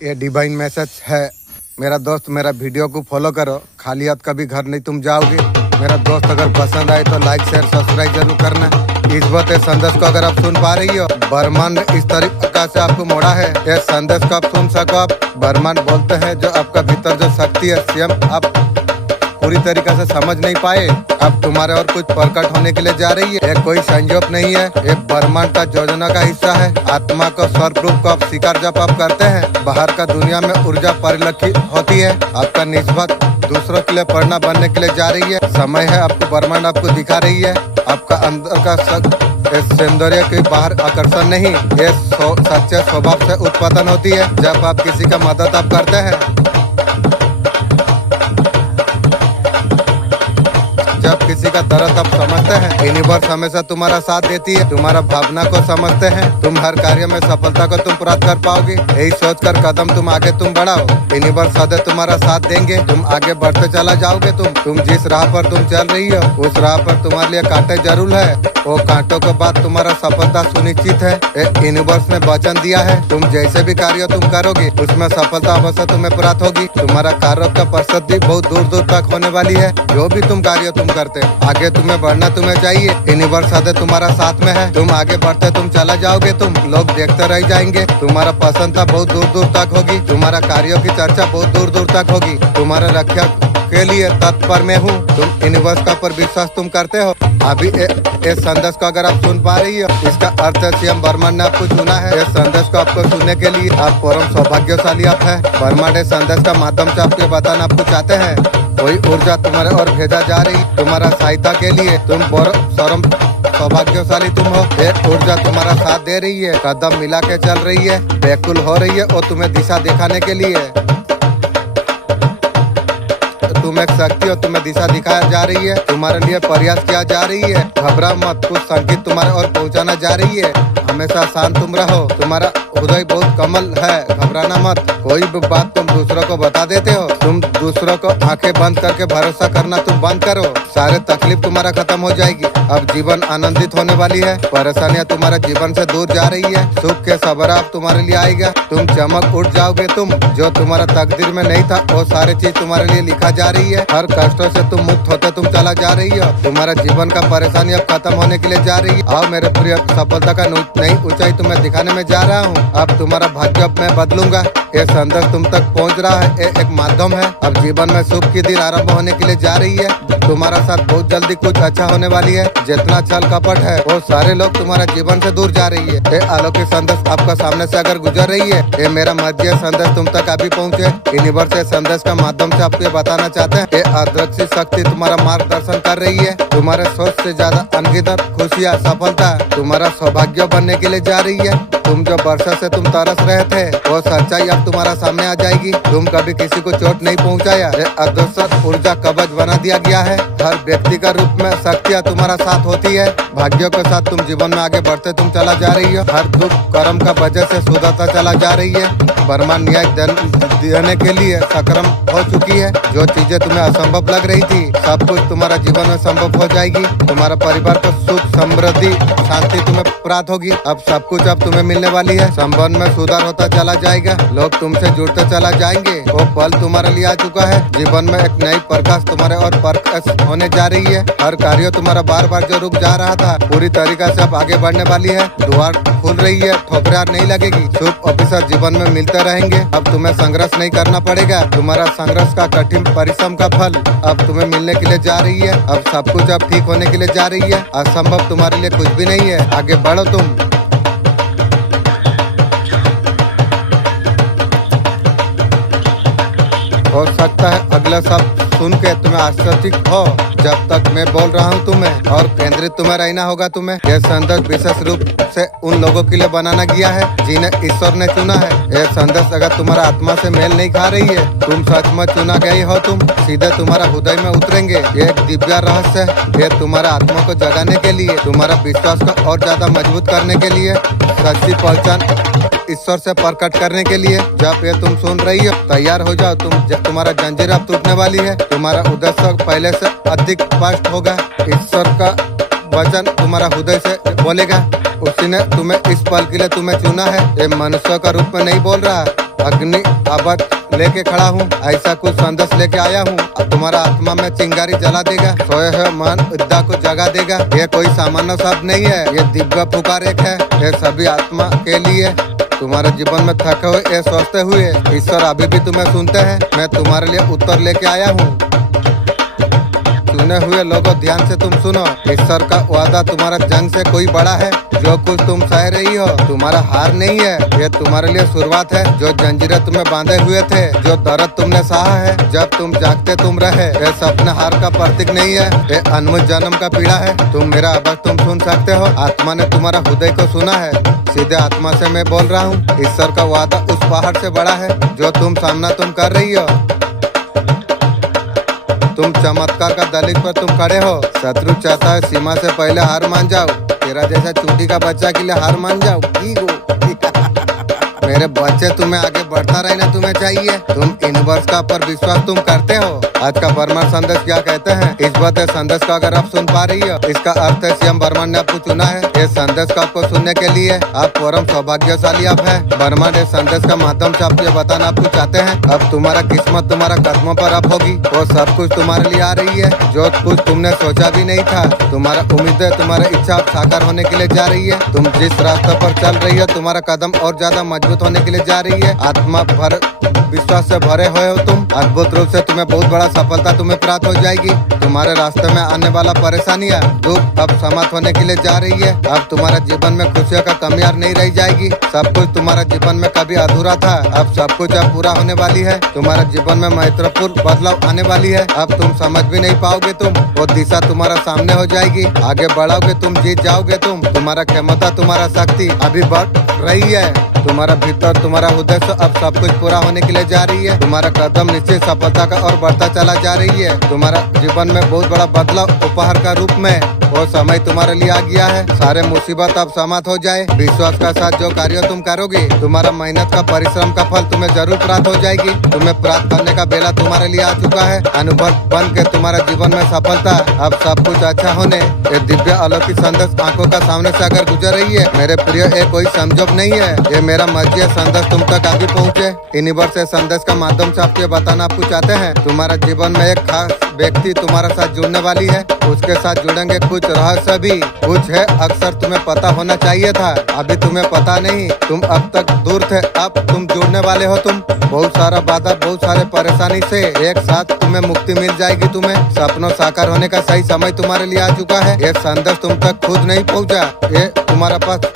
ये divine message है। मेरा दोस्त, मेरा वीडियो को फॉलो करो, खाली हाथ कभी घर नहीं तुम जाओगे। मेरा दोस्त, अगर पसंद आए तो लाइक शेयर सब्सक्राइब जरूर करना। इस बात संदेश को अगर आप सुन पा रही हो, ब्रह्मांड इस तरीका से आपको मोड़ा है। ये संदेश को आप सुन सको। आप ब्रह्मांड बोलते हैं जो आपका भीतर जो शक्ति है, स्वयं आप पूरी तरीके से समझ नहीं पाए, अब तुम्हारे और कुछ प्रकट होने के लिए जा रही है। ये कोई संयोग नहीं है, ये ब्रह्मांड का योजना का हिस्सा है। आत्मा को स्वरूप को आप स्वीकार जब आप करते हैं, बाहर का दुनिया में ऊर्जा परिलक्षित होती है। आपका निस्बत दूसरों के लिए प्रेरणा बनने के लिए जा रही है। समय है, आपको ब्रह्मांड आपको दिखा रही है। आपका अंदर का सौंदर्य के बाहर आकर्षण नहीं, ये सच्चे स्वभाव से उत्पन्न होती है। जब आप किसी का मदद आप करते हैं, जब किसी का दर्द आप समझते हैं, यूनिवर्स हमेशा तुम्हारा साथ देती है। तुम्हारा भावना को समझते हैं, तुम हर कार्य में सफलता को तुम प्राप्त कर पाओगे। यही सोचकर कदम तुम आगे तुम बढ़ाओ, यूनिवर्स सदैव तुम्हारा साथ देंगे। तुम आगे बढ़ते चला जाओगे। तुम जिस राह पर तुम चल रही हो, उस राह पर तुम्हारे लिए कांटे जरूर है। वो कांटों के बाद तुम्हारा सफलता सुनिश्चित है। यूनिवर्स ने वचन दिया है, तुम जैसे भी कार्य तुम करोगे उसमें सफलता अवश्य तुम्हें प्राप्त होगी। तुम्हारा कार्य का प्रसिद्धि बहुत दूर दूर तक होने वाली है। जो भी तुम कार्य तुम करते, आगे तुम्हें बढ़ना तुम्हें चाहिए। यूनिवर्स सदैव तुम्हारा साथ में है। तुम आगे बढ़ते तुम चला जाओगे, तुम लोग देखते रह जाएंगे। तुम्हारा प्रसन्नता बहुत दूर दूर तक होगी। तुम्हारा कार्यों की चर्चा बहुत दूर दूर तक होगी। तुम्हारे रक्षा के लिए तत्पर में हूँ। तुम यूनिवर्स का पर विश्वास तुम करते हो। अभी इस संदेश को अगर आप सुन पा रही हो, इसका अर्थ है स्वयं ब्रह्मांड ने आपको चुना है। इस संदेश को आपको सुनने के लिए आप परम सौभाग्यशाली आप है। ब्रह्मांड इस संदेश का माध्यम से आपको बताना आपको चाहते हैं, कोई ऊर्जा तुम्हारे और भेजा जा रही तुम्हारा सहायता के लिए। तुम परम सौभाग्यशाली तुम हो। एक ऊर्जा तुम्हारा साथ दे रही है, कदम मिला के चल रही है, व्याकुल हो रही है और तुम्हें दिशा दिखाने के लिए। तुम एक शक्ति हो, तुम्हें दिशा दिखाया जा रही है, तुम्हारे लिए प्रयास किया जा रही है। घबरा मत, कुछ संकेत तुम्हारे और पहुंचाना जा रही है। हमेशा शांत तुम रहो, तुम्हारा हृदय बहुत कमल है, घबराना मत। कोई भी बात तुम दूसरों को बता देते हो, तुम दूसरों को आंखें बंद करके भरोसा करना तुम बंद करो। सारे तकलीफ तुम्हारा खत्म हो जाएगी। अब जीवन आनंदित होने वाली है। परेशानियां तुम्हारे जीवन से दूर जा रही है। सुख के सबर अब तुम्हारे लिए आएगा। तुम चमक उठ जाओगे। तुम जो तुम्हारा तकदीर में नहीं था, वो सारी चीज तुम्हारे लिए लिखा जा रही है। हर कष्टों से तुम मुक्त होते तुम चला जा रही हो। तुम्हारा जीवन का परेशानी अब खत्म होने के लिए जा रही है। आओ मेरे प्रिय, सफलता का नई ऊंचाई तुम्हें दिखाने में जा रहा हूँ। अब तुम्हारा भाग्य अब मैं बदलूंगा। ये संदेश तुम तक पहुंच रहा है, ये एक माध्यम है। अब जीवन में सुख की दिन आरंभ होने के लिए जा रही है। तुम्हारा साथ बहुत जल्दी कुछ अच्छा होने वाली है। जितना छल कपट है, वो सारे लोग तुम्हारा जीवन से दूर जा रही है। ये अलौकिक संदेश आपका सामने से अगर गुजर रही है, ये मेरा मर्जी संदेश तुम तक अभी पहुँचे। यूनिवर्स के संदेश का माध्यम से आपको बताना चाहते हैं, ये अदृश्य शक्ति तुम्हारा मार्गदर्शन कर रही है। तुम्हारे सोच से ज्यादा अनगिनत खुशियाँ, सफलता तुम्हारा सौभाग्य बनने के लिए जा रही है। तुम जो वर्षों से तुम तरस रहे थे, वो सच्चाई अब तुम्हारा सामने आ जाएगी। तुम कभी किसी को चोट नहीं पहुंचाया, अदृश्य ऊर्जा कवच बना दिया गया है। हर व्यक्ति का रूप में शक्तियाँ तुम्हारा साथ होती है। भाग्यों के साथ तुम जीवन में आगे बढ़ते तुम चला जा रही हो। हर दुख कर्म का वजह से सुधरता चला जा रही है। ब्रह्मांड न्याय देने के लिए सक्रम हो चुकी है। जो चीजें तुम्हें असंभव लग रही थी, सब कुछ तुम्हारा जीवन में संभव हो जाएगी। तुम्हारा परिवार को सुख, समृद्धि, शांति तुम्हें प्राप्त होगी। अब सब कुछ अब तुम्हें मिलने वाली है। संबंध में सुधार होता चला जाएगा। लोग तुमसे जुड़ते चला जाएंगे। वो पल तुम्हारे लिए आ चुका है। जीवन में एक नई प्रकाश तुम्हारे और प्रकाश होने जा रही है। हर कार्य तुम्हारा बार बार जो रुक जा रहा था, पूरी तरीका से अब आगे बढ़ने वाली है। द्वार खुल रही है, ठोकरार नहीं लगेगी। शुभ अवसर जीवन में मिलते रहेंगे। अब तुम्हें संघर्ष नहीं करना पड़ेगा। तुम्हारा संघर्ष का कठिन परिश्रम का फल अब तुम्हें मिलने के लिए जा रही है। अब सब कुछ अब ठीक होने के लिए जा रही है। असंभव तुम्हारे लिए कुछ भी नहीं है। आगे बढ़ो तुम। हो सकता है अगला शब्द सुन के तुम्हें आश्चर्यचकित हो। जब तक मैं बोल रहा हूँ तुम्हें और केंद्रित तुम्हें रहना होगा। तुम्हें यह संदेश विशेष रूप से उन लोगों के लिए बनाना गया है जिन्हें ईश्वर ने चुना है। यह संदेश अगर तुम्हारा आत्मा से मेल नहीं खा रही है, तुम सचमुच चुना गई हो, तुम सीधे तुम्हारा हृदय में उतरेंगे। ये एक दिव्य रहस्य है। ये तुम्हारा आत्मा को जगाने के लिए, तुम्हारा विश्वास को और ज्यादा मजबूत करने के लिए, सच्ची पहचान ईश्वर से प्रकट करने के लिए। जब ये तुम सुन रही हो, तैयार हो जाओ। तुम्हारा जंजीर अब टूटने वाली है। तुम्हारा उद्देश्य पहले से अधिक स्पष्ट होगा। ईश्वर का वचन तुम्हारा हृदय से बोलेगा। उसी ने तुम्हें इस पल के लिए तुम्हें चुना है। ये मनुष्य का रूप में नहीं बोल रहा, अग्नि आवाज लेके खड़ा हूँ, ऐसा कुछ संदेश लेके आया हूँ। तुम्हारा आत्मा में चिंगारी जला देगा, सोए हुए मन विद्या को जगा देगा। ये कोई सामान्य शब्द नहीं है, ये दिव्य पुकार एक है। ये सभी आत्मा के लिए तुम्हारे जीवन में थके हुए ये सोचते हुए ईश्वर अभी भी तुम्हें सुनते हैं। मैं तुम्हारे लिए उत्तर लेके आया हूँ। सुने हुए लोगों ध्यान से तुम सुनो, ईश्वर का वादा तुम्हारा जंग से कोई बड़ा है। जो कुछ तुम सह रही हो तुम्हारा हार नहीं है, ये तुम्हारे लिए शुरुआत है। जो जंजीरें तुम्हें बांधे हुए थे, जो दर्द तुमने सहा है, जब तुम जागते तुम रहे, ये सपने हार का प्रतीक नहीं है, ये अनमोल जन्म का पीड़ा है। तुम मेरा आवाज तुम सुन सकते हो, आत्मा ने तुम्हारा हृदय को सुना है। सीधे आत्मा से मैं बोल रहा हूँ, ईश्वर का वादा उस पहाड़ से बड़ा है जो तुम सामना तुम कर रही हो। तुम चमत्कार का दलील पर तुम खड़े हो। शत्रु चाहता है सीमा से पहले हार मान जाओ, तेरा जैसा चूटी का बच्चा के लिए हार मान जाओ। मेरे बच्चे तुम्हें आगे बढ़ता रहना तुम्हें चाहिए। तुम यूनिवर्स का पर विश्वास तुम करते हो। आज का बर्मन संदेश क्या कहते हैं, इस बात संदेश को अगर आप सुन पा रही हो, इसका अर्थ है सीएम बर्मन ने आपको चुना है। इस संदेश को आपको सुनने के लिए आप परम सौभाग्यशाली आप है। बर्मन इस संदेश का माध्यम से आपको बताना आपको चाहते हैं, अब तुम्हारा किस्मत तुम्हारा कदमों पर अब होगी। वो सब कुछ तुम्हारे लिए आ रही है जो कुछ तुमने सोचा भी नहीं था। तुम्हारा उम्मीदें तुम्हारा इच्छा अब साकार होने के लिए जा रही है। तुम जिस रास्ते पर चल रही हो तुम्हारा कदम और ज्यादा मजबूत होने के लिए जा रही है। आत्मा भर विश्वास से भरे हुए हो तुम। अद्भुत रूप से तुम्हें बहुत बड़ा सफलता तुम्हें प्राप्त हो जाएगी। तुम्हारे रास्ते में आने वाला परेशानियां दुख अब समाप्त होने के लिए जा रही है। अब तुम्हारे जीवन में खुशियों का कमियां नहीं रह जाएगी। सब कुछ तुम्हारे जीवन में कभी अधूरा था, अब सब कुछ अब पूरा होने वाली है। तुम्हारे जीवन में महत्वपूर्ण बदलाव आने वाली है। अब तुम समझ भी नहीं पाओगे, तुम वो दिशा तुम्हारा सामने हो जाएगी। आगे बढ़ोगे तुम, जीत जाओगे तुम। तुम्हारा क्षमता तुम्हारा शक्ति अभी बढ़ रही है। तुम्हारा भीतर तुम्हारा उद्देश्य अब सब कुछ पूरा होने के लिए जा रही है। तुम्हारा कदम निश्चित सफलता का और बढ़ता चला जा रही है। तुम्हारा जीवन में बहुत बड़ा बदलाव उपहार का रूप में वो समय तुम्हारे लिए आ गया है। सारे मुसीबत अब समाप्त हो जाए। विश्वास का साथ जो कार्य तुम करोगे तुम्हारा मेहनत का परिश्रम का फल तुम्हें जरूर प्राप्त हो जाएगी। तुम्हें प्राप्त करने का बेला तुम्हारे लिए आ चुका है। अनुभव बन के तुम्हारा जीवन में सफलता अब सब कुछ अच्छा होने ये दिव्य अलौकिक संदेश आंखों का सामने से अगर गुजर रही है मेरे प्रिय, ये कोई संजोग नहीं है, ये मेरा मर्जी है संदेश तुम तक आगे पहुँचे। यूनिवर्स से संदेश का माध्यम से आपको बताना आपको चाहते हैं तुम्हारा जीवन में एक खास व्यक्ति तुम्हारा साथ जुड़ने वाली है। उसके साथ जुड़ेंगे कुछ रहस्य भी कुछ है अक्सर तुम्हें पता होना चाहिए था, अभी तुम्हें पता नहीं। तुम अब तक दूर थे, अब तुम जुड़ने वाले हो। तुम बहुत सारा बाधा बहुत सारे परेशानी से एक साथ तुम्हें मुक्ति मिल जाएगी। तुम्हें सपनों साकार होने का सही समय तुम्हारे लिए आ चुका है। ये संदेश तुम तक खुद नहीं पहुँचा, ये तुम्हारा पास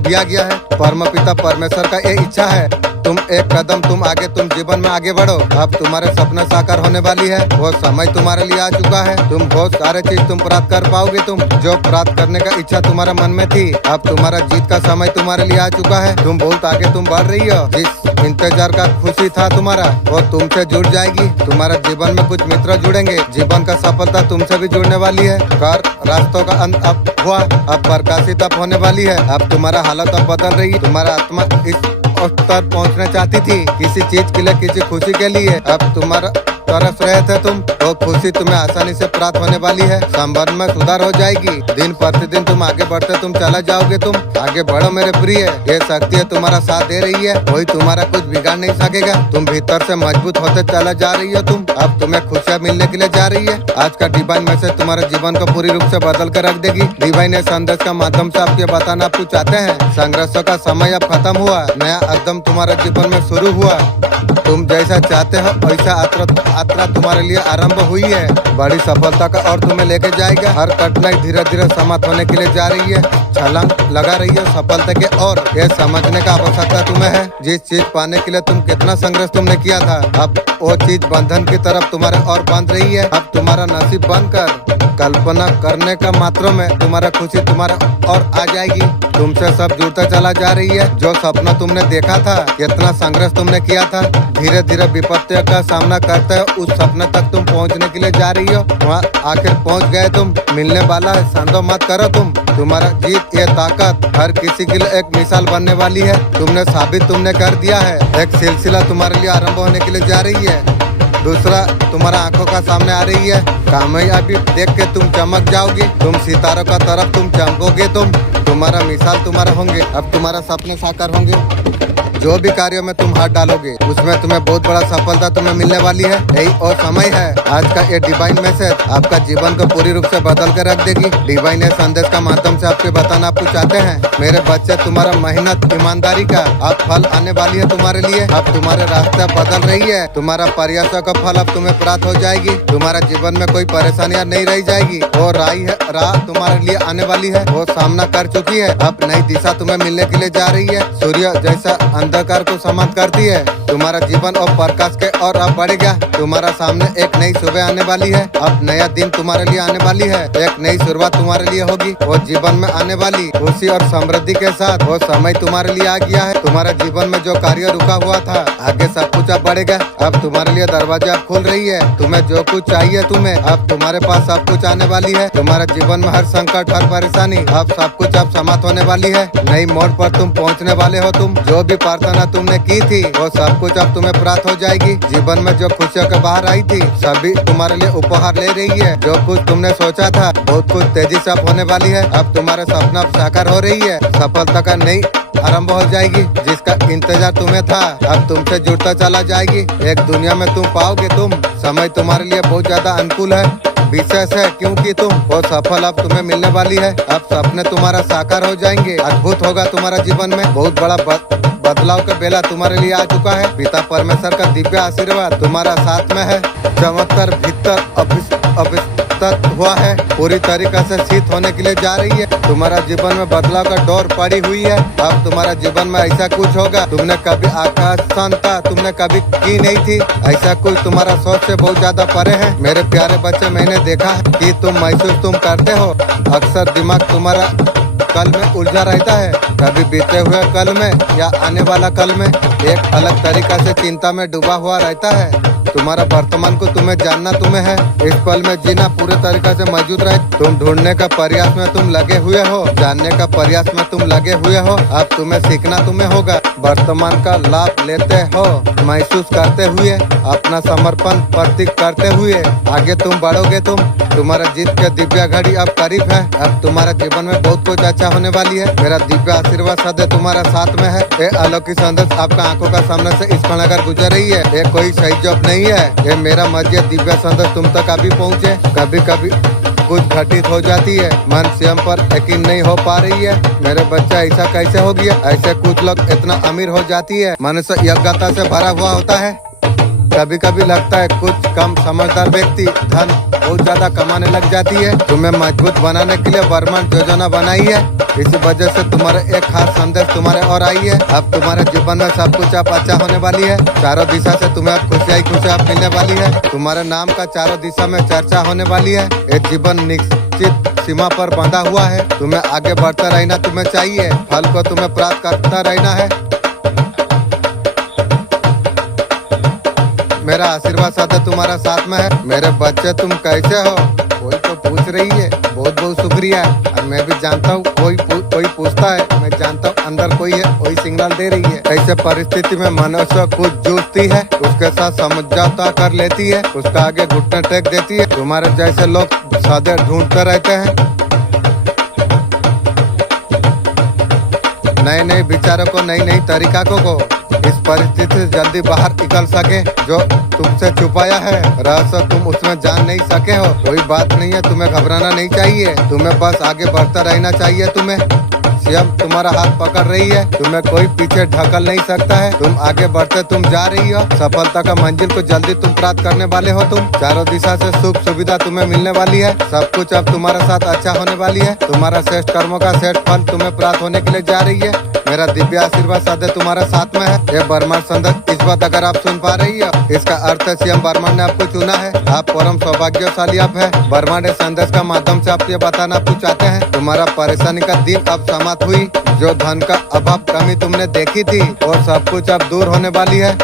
दिया गया है। परम पिता परमेश्वर का ये इच्छा है तुम एक कदम तुम आगे तुम जीवन में आगे बढ़ो। अब तुम्हारे सपने साकार होने वाली है। वो समय तुम्हारे लिए आ चुका है। तुम बहुत सारे चीज तुम प्राप्त कर पाओगे। तुम जो प्राप्त करने का इच्छा तुम्हारे मन में थी अब तुम्हारा जीत का समय तुम्हारे लिए आ चुका है। तुम बहुत आगे तुम बढ़ रही हो। जिस इंतजार का खुशी था तुम्हारा वो तुमसे जुड़ जाएगी। तुम्हारा जीवन में कुछ मित्र जुड़ेंगे। जीवन का सफलता तुमसे भी जुड़ने वाली है। कर रास्तों का अंत अब हुआ, अब प्रकाशित अब होने वाली है। अब तुम्हारा हालत अब बदल रही है। तुम्हारा आत्मा इस स्तर पहुंचना चाहती थी किसी चीज के लिए, किसी खुशी के लिए। अब तुम्हारा तरस रहे थे तुम, वो खुशी तुम्हें आसानी से प्राप्त होने वाली है। संबंध में सुधार हो जाएगी। दिन प्रतिदिन तुम आगे बढ़ते तुम चला जाओगे। तुम आगे बढ़ो मेरे प्रिय, ये शक्ति तुम्हारा साथ दे रही है। कोई तुम्हारा कुछ बिगाड़ नहीं सकेगा। तुम भीतर से मजबूत होते चला जा रही हो। तुम अब तुम्हें खुशियाँ मिलने के लिए जा रही है। आज का डिवाइन मैसेज तुम्हारे जीवन को पूरी रूप से बदल कर रख देगी। डिवाइन ने संदेश का माध्यम से आपको बताना आपको चाहते हैं संघर्षों का समय अब खत्म हुआ, नया कदम तुम्हारे जीवन में शुरू हुआ। तुम जैसा चाहते हो वैसा यात्रा तुम्हारे लिए आरंभ हुई है। बड़ी सफलता का और तुम्हें लेके जाएगा। हर कठिनाई धीरे धीरे समाप्त होने के लिए जा रही है। छलांग लगा रही है सफलता के और ये समझने का आवश्यकता तुम्हें है जिस चीज पाने के लिए तुम कितना संघर्ष तुमने किया था अब वो चीज बंधन की तरफ तुम्हारे और बांध रही है। अब तुम्हारा नसीब बनकर कल्पना करने का मात्र में तुम्हारा खुशी तुम्हारा और आ जाएगी। तुमसे सब जुड़ता चला जा रही है। जो सपना तुमने देखा था, कितना संघर्ष तुमने किया था, धीरे धीरे विपत्तियों का सामना करते हो उस सपने तक तुम पहुंचने के लिए जा रही हो। वहाँ आखिर पहुंच गए तुम, मिलने वाला है, संदेह मत करो तुम। तुम्हारा जीत ये ताकत हर किसी के लिए एक मिसाल बनने वाली है। तुमने साबित तुमने कर दिया है। एक सिलसिला तुम्हारे लिए आरंभ होने के लिए जा रही है। दूसरा तुम्हारा आंखों का सामने आ रही है। कामयाबी देख के तुम चमक जाओगे। तुम सितारों का तरफ तुम चमकोगे। तुम्हारा मिसाल तुम्हारा होंगे। अब तुम्हारा सपने साकार होंगे। जो भी कार्यों में तुम हाथ डालोगे उसमें तुम्हें बहुत बड़ा सफलता तुम्हें मिलने वाली है। यही और समय है। आज का ये डिवाइन मैसेज आपका जीवन को पूरी रूप से बदल कर रख देगी। डिवाइन ये संदेश का माध्यम से आपको बताना आपको चाहते हैं, मेरे बच्चे तुम्हारा मेहनत ईमानदारी का अब फल आने वाली है तुम्हारे लिए। अब तुम्हारे रास्ते बदल रही है। तुम्हारा प्रयासों का फल अब तुम्हें प्राप्त हो जाएगी। तुम्हारा जीवन में कोई परेशानियां नहीं रह जाएगी। वो राह तुम्हारे लिए आने वाली है, वो सामना कर चुकी है। अब नई दिशा तुम्हें मिलने के लिए जा रही है। सूर्य जैसा अंधकार को समाप्त करती है, तुम्हारा जीवन और प्रकाश के और अब बढ़ेगा। तुम्हारा सामने एक नई सुबह आने वाली है। अब नया दिन तुम्हारे लिए आने वाली है। एक नई शुरुआत तुम्हारे लिए होगी। वो जीवन में आने वाली खुशी और समृद्धि के साथ वो समय तुम्हारे लिए आ गया है। तुम्हारे जीवन में जो कार्य रुका हुआ था, आगे सब कुछ अब बढ़ेगा। अब तुम्हारे लिए दरवाजा अब खुल रही है। तुम्हें जो कुछ चाहिए तुम्हें अब तुम्हारे पास सब कुछ आने वाली है। तुम्हारे जीवन में हर संकट हर परेशानी अब सब कुछ अब समाप्त होने वाली है। नई मोड़ पर तुम पहुंचने वाले हो। तुम जो भी प्रार्थना तुमने की थी वो सब कुछ अब तुम्हें प्राप्त हो जाएगी। जीवन में जो खुशियों के बाहर आई थी सभी तुम्हारे लिए उपहार ले रही है। जो कुछ तुमने सोचा था बहुत कुछ तेजी से अब होने वाली है। अब तुम्हारे सपना साकार हो रही है। सफलता का नई आरंभ हो जाएगी। जिसका इंतजार तुम्हें था अब तुमसे जुड़ता चला जाएगी। एक दुनिया में तुम पाओगे। तुम समय तुम्हारे लिए बहुत ज्यादा अनुकूल है, विशेष है, क्योंकि तुम वो सफल अब तुम्हें मिलने वाली है। अब सपने तुम्हारा साकार हो जाएंगे। अद्भुत होगा तुम्हारा जीवन में। बहुत बड़ा बदलाव का बेला तुम्हारे लिए आ चुका है। पिता परमेश्वर का दिव्य आशीर्वाद तुम्हारा साथ में है। चमत्कार भीतर अभिषिक्त हुआ है, पूरी तरीके से सिद्ध होने के लिए जा रही है। तुम्हारा जीवन में बदलाव का दौर पड़ी हुई है। अब तुम्हारा जीवन में ऐसा कुछ होगा तुमने कभी आकांक्षा तुमने कभी की नहीं थी। ऐसा कुछ तुम्हारा सोच से बहुत ज्यादा परे है। मेरे प्यारे बच्चे, मैंने देखा है कि तुम महसूस तुम करते हो। अक्सर दिमाग तुम्हारा कल में उलझा रहता है, कभी बीते हुए कल में या आने वाला कल में एक अलग तरीका से चिंता में डूबा हुआ रहता है। तुम्हारा वर्तमान को तुम्हें जानना तुम्हें है। इस पल में जीना पूरे तरीके से मौजूद रहे। तुम ढूंढने का प्रयास में तुम लगे हुए हो, जानने का प्रयास में तुम लगे हुए हो। अब तुम्हें सीखना तुम्हें होगा। वर्तमान का लाभ लेते हो, महसूस करते हुए, अपना समर्पण प्रतीक करते हुए आगे तुम बढ़ोगे। तुम्हारा जीत के दिव्य घड़ी अब करीब है। अब तुम्हारा जीवन में बहुत कुछ अच्छा होने वाली है। मेरा दिव्य आशीर्वाद सदैव तुम्हारा साथ में है। ये अलौकिक संदेश आपका आंखों का सामने से इस क्षण अगर गुजर रही है, ये कोई सही जॉब नहीं है। ये मेरा मर्जी दिव्य संदेश तुम तक अभी पहुँचे। कभी कभी कुछ घटित हो जाती है, मन स्वयं पर यकीन नहीं हो पा रही है। मेरे बच्चा ऐसा कैसे हो गया। ऐसे कुछ लोग इतना अमीर हो जाती है, मनुष्य योग्यता से भरा हुआ होता है। कभी कभी लगता है कुछ कम समझदार व्यक्ति धन बहुत ज्यादा कमाने लग जाती है। तुम्हें मजबूत बनाने के लिए ब्रह्मांड योजना बनाई है। इसी वजह से तुम्हारे एक खास संदेश तुम्हारे और आई है। अब तुम्हारे जीवन में सब कुछ अब अच्छा होने वाली है। चारों दिशा से तुम्हें अब खुशियाँ मिलने वाली है। तुम्हारे नाम का चारों दिशा में चर्चा होने वाली है। एक जीवन निश्चित सीमा पर बंधा हुआ है। तुम्हें आगे बढ़ता रहना तुम्हें चाहिए। फल को तुम्हें प्राप्त करता रहना है। मेरा आशीर्वाद सदा तुम्हारा साथ में है। मेरे बच्चे, तुम कैसे हो। कोई तो पूछ रही है, बहुत बहुत शुक्रिया। और मैं भी जानता हूँ कोई पूछता है, मैं जानता हूँ अंदर कोई है, वही सिग्नल दे रही है। ऐसे परिस्थिति में मनुष्य कुछ जूझती है, उसके साथ समझौता कर लेती है, उसका आगे घुटने टेक देती है। तुम्हारे जैसे लोग सदैव ढूंढते रहते हैं नए नए विचारों को, नई नई तरीका को इस परिस्थिति से जल्दी बाहर निकल सके। जो तुमसे छुपाया है रहस्य तुम उसमें जान नहीं सके हो, कोई बात नहीं है। तुम्हें घबराना नहीं चाहिए, तुम्हें बस आगे बढ़ता रहना चाहिए। तुम्हें स्वयं तुम्हारा हाथ पकड़ रही है, तुम्हें कोई पीछे ढकल नहीं सकता है। तुम आगे बढ़ते तुम जा रही हो। सफलता का मंजिल को जल्दी तुम प्राप्त करने वाले हो। तुम चारों दिशा से सुख सुविधा तुम्हें मिलने वाली है। सब कुछ अब तुम्हारे साथ अच्छा होने वाली है। तुम्हारा श्रेष्ठ कर्मों का श्रेष्ठ फल तुम्हें प्राप्त होने के लिए जा रही है। मेरा दिव्य आशीर्वाद सदैव तुम्हारा साथ में है। ये ब्रह्मांड संदेश इस बात अगर आप सुन पा रही हो, इसका अर्थ है स्वयं ब्रह्मांड ने आपको चुना है। आप परम सौभाग्यशाली आप है। ब्रह्मांड संदेश का माध्यम से आप ये बताना आपको चाहते हैं, तुम्हारा परेशानी का दिन अब समाप्त हुई। जो धन का अभाव कमी तुमने देखी थी और सब कुछ अब दूर होने वाली है।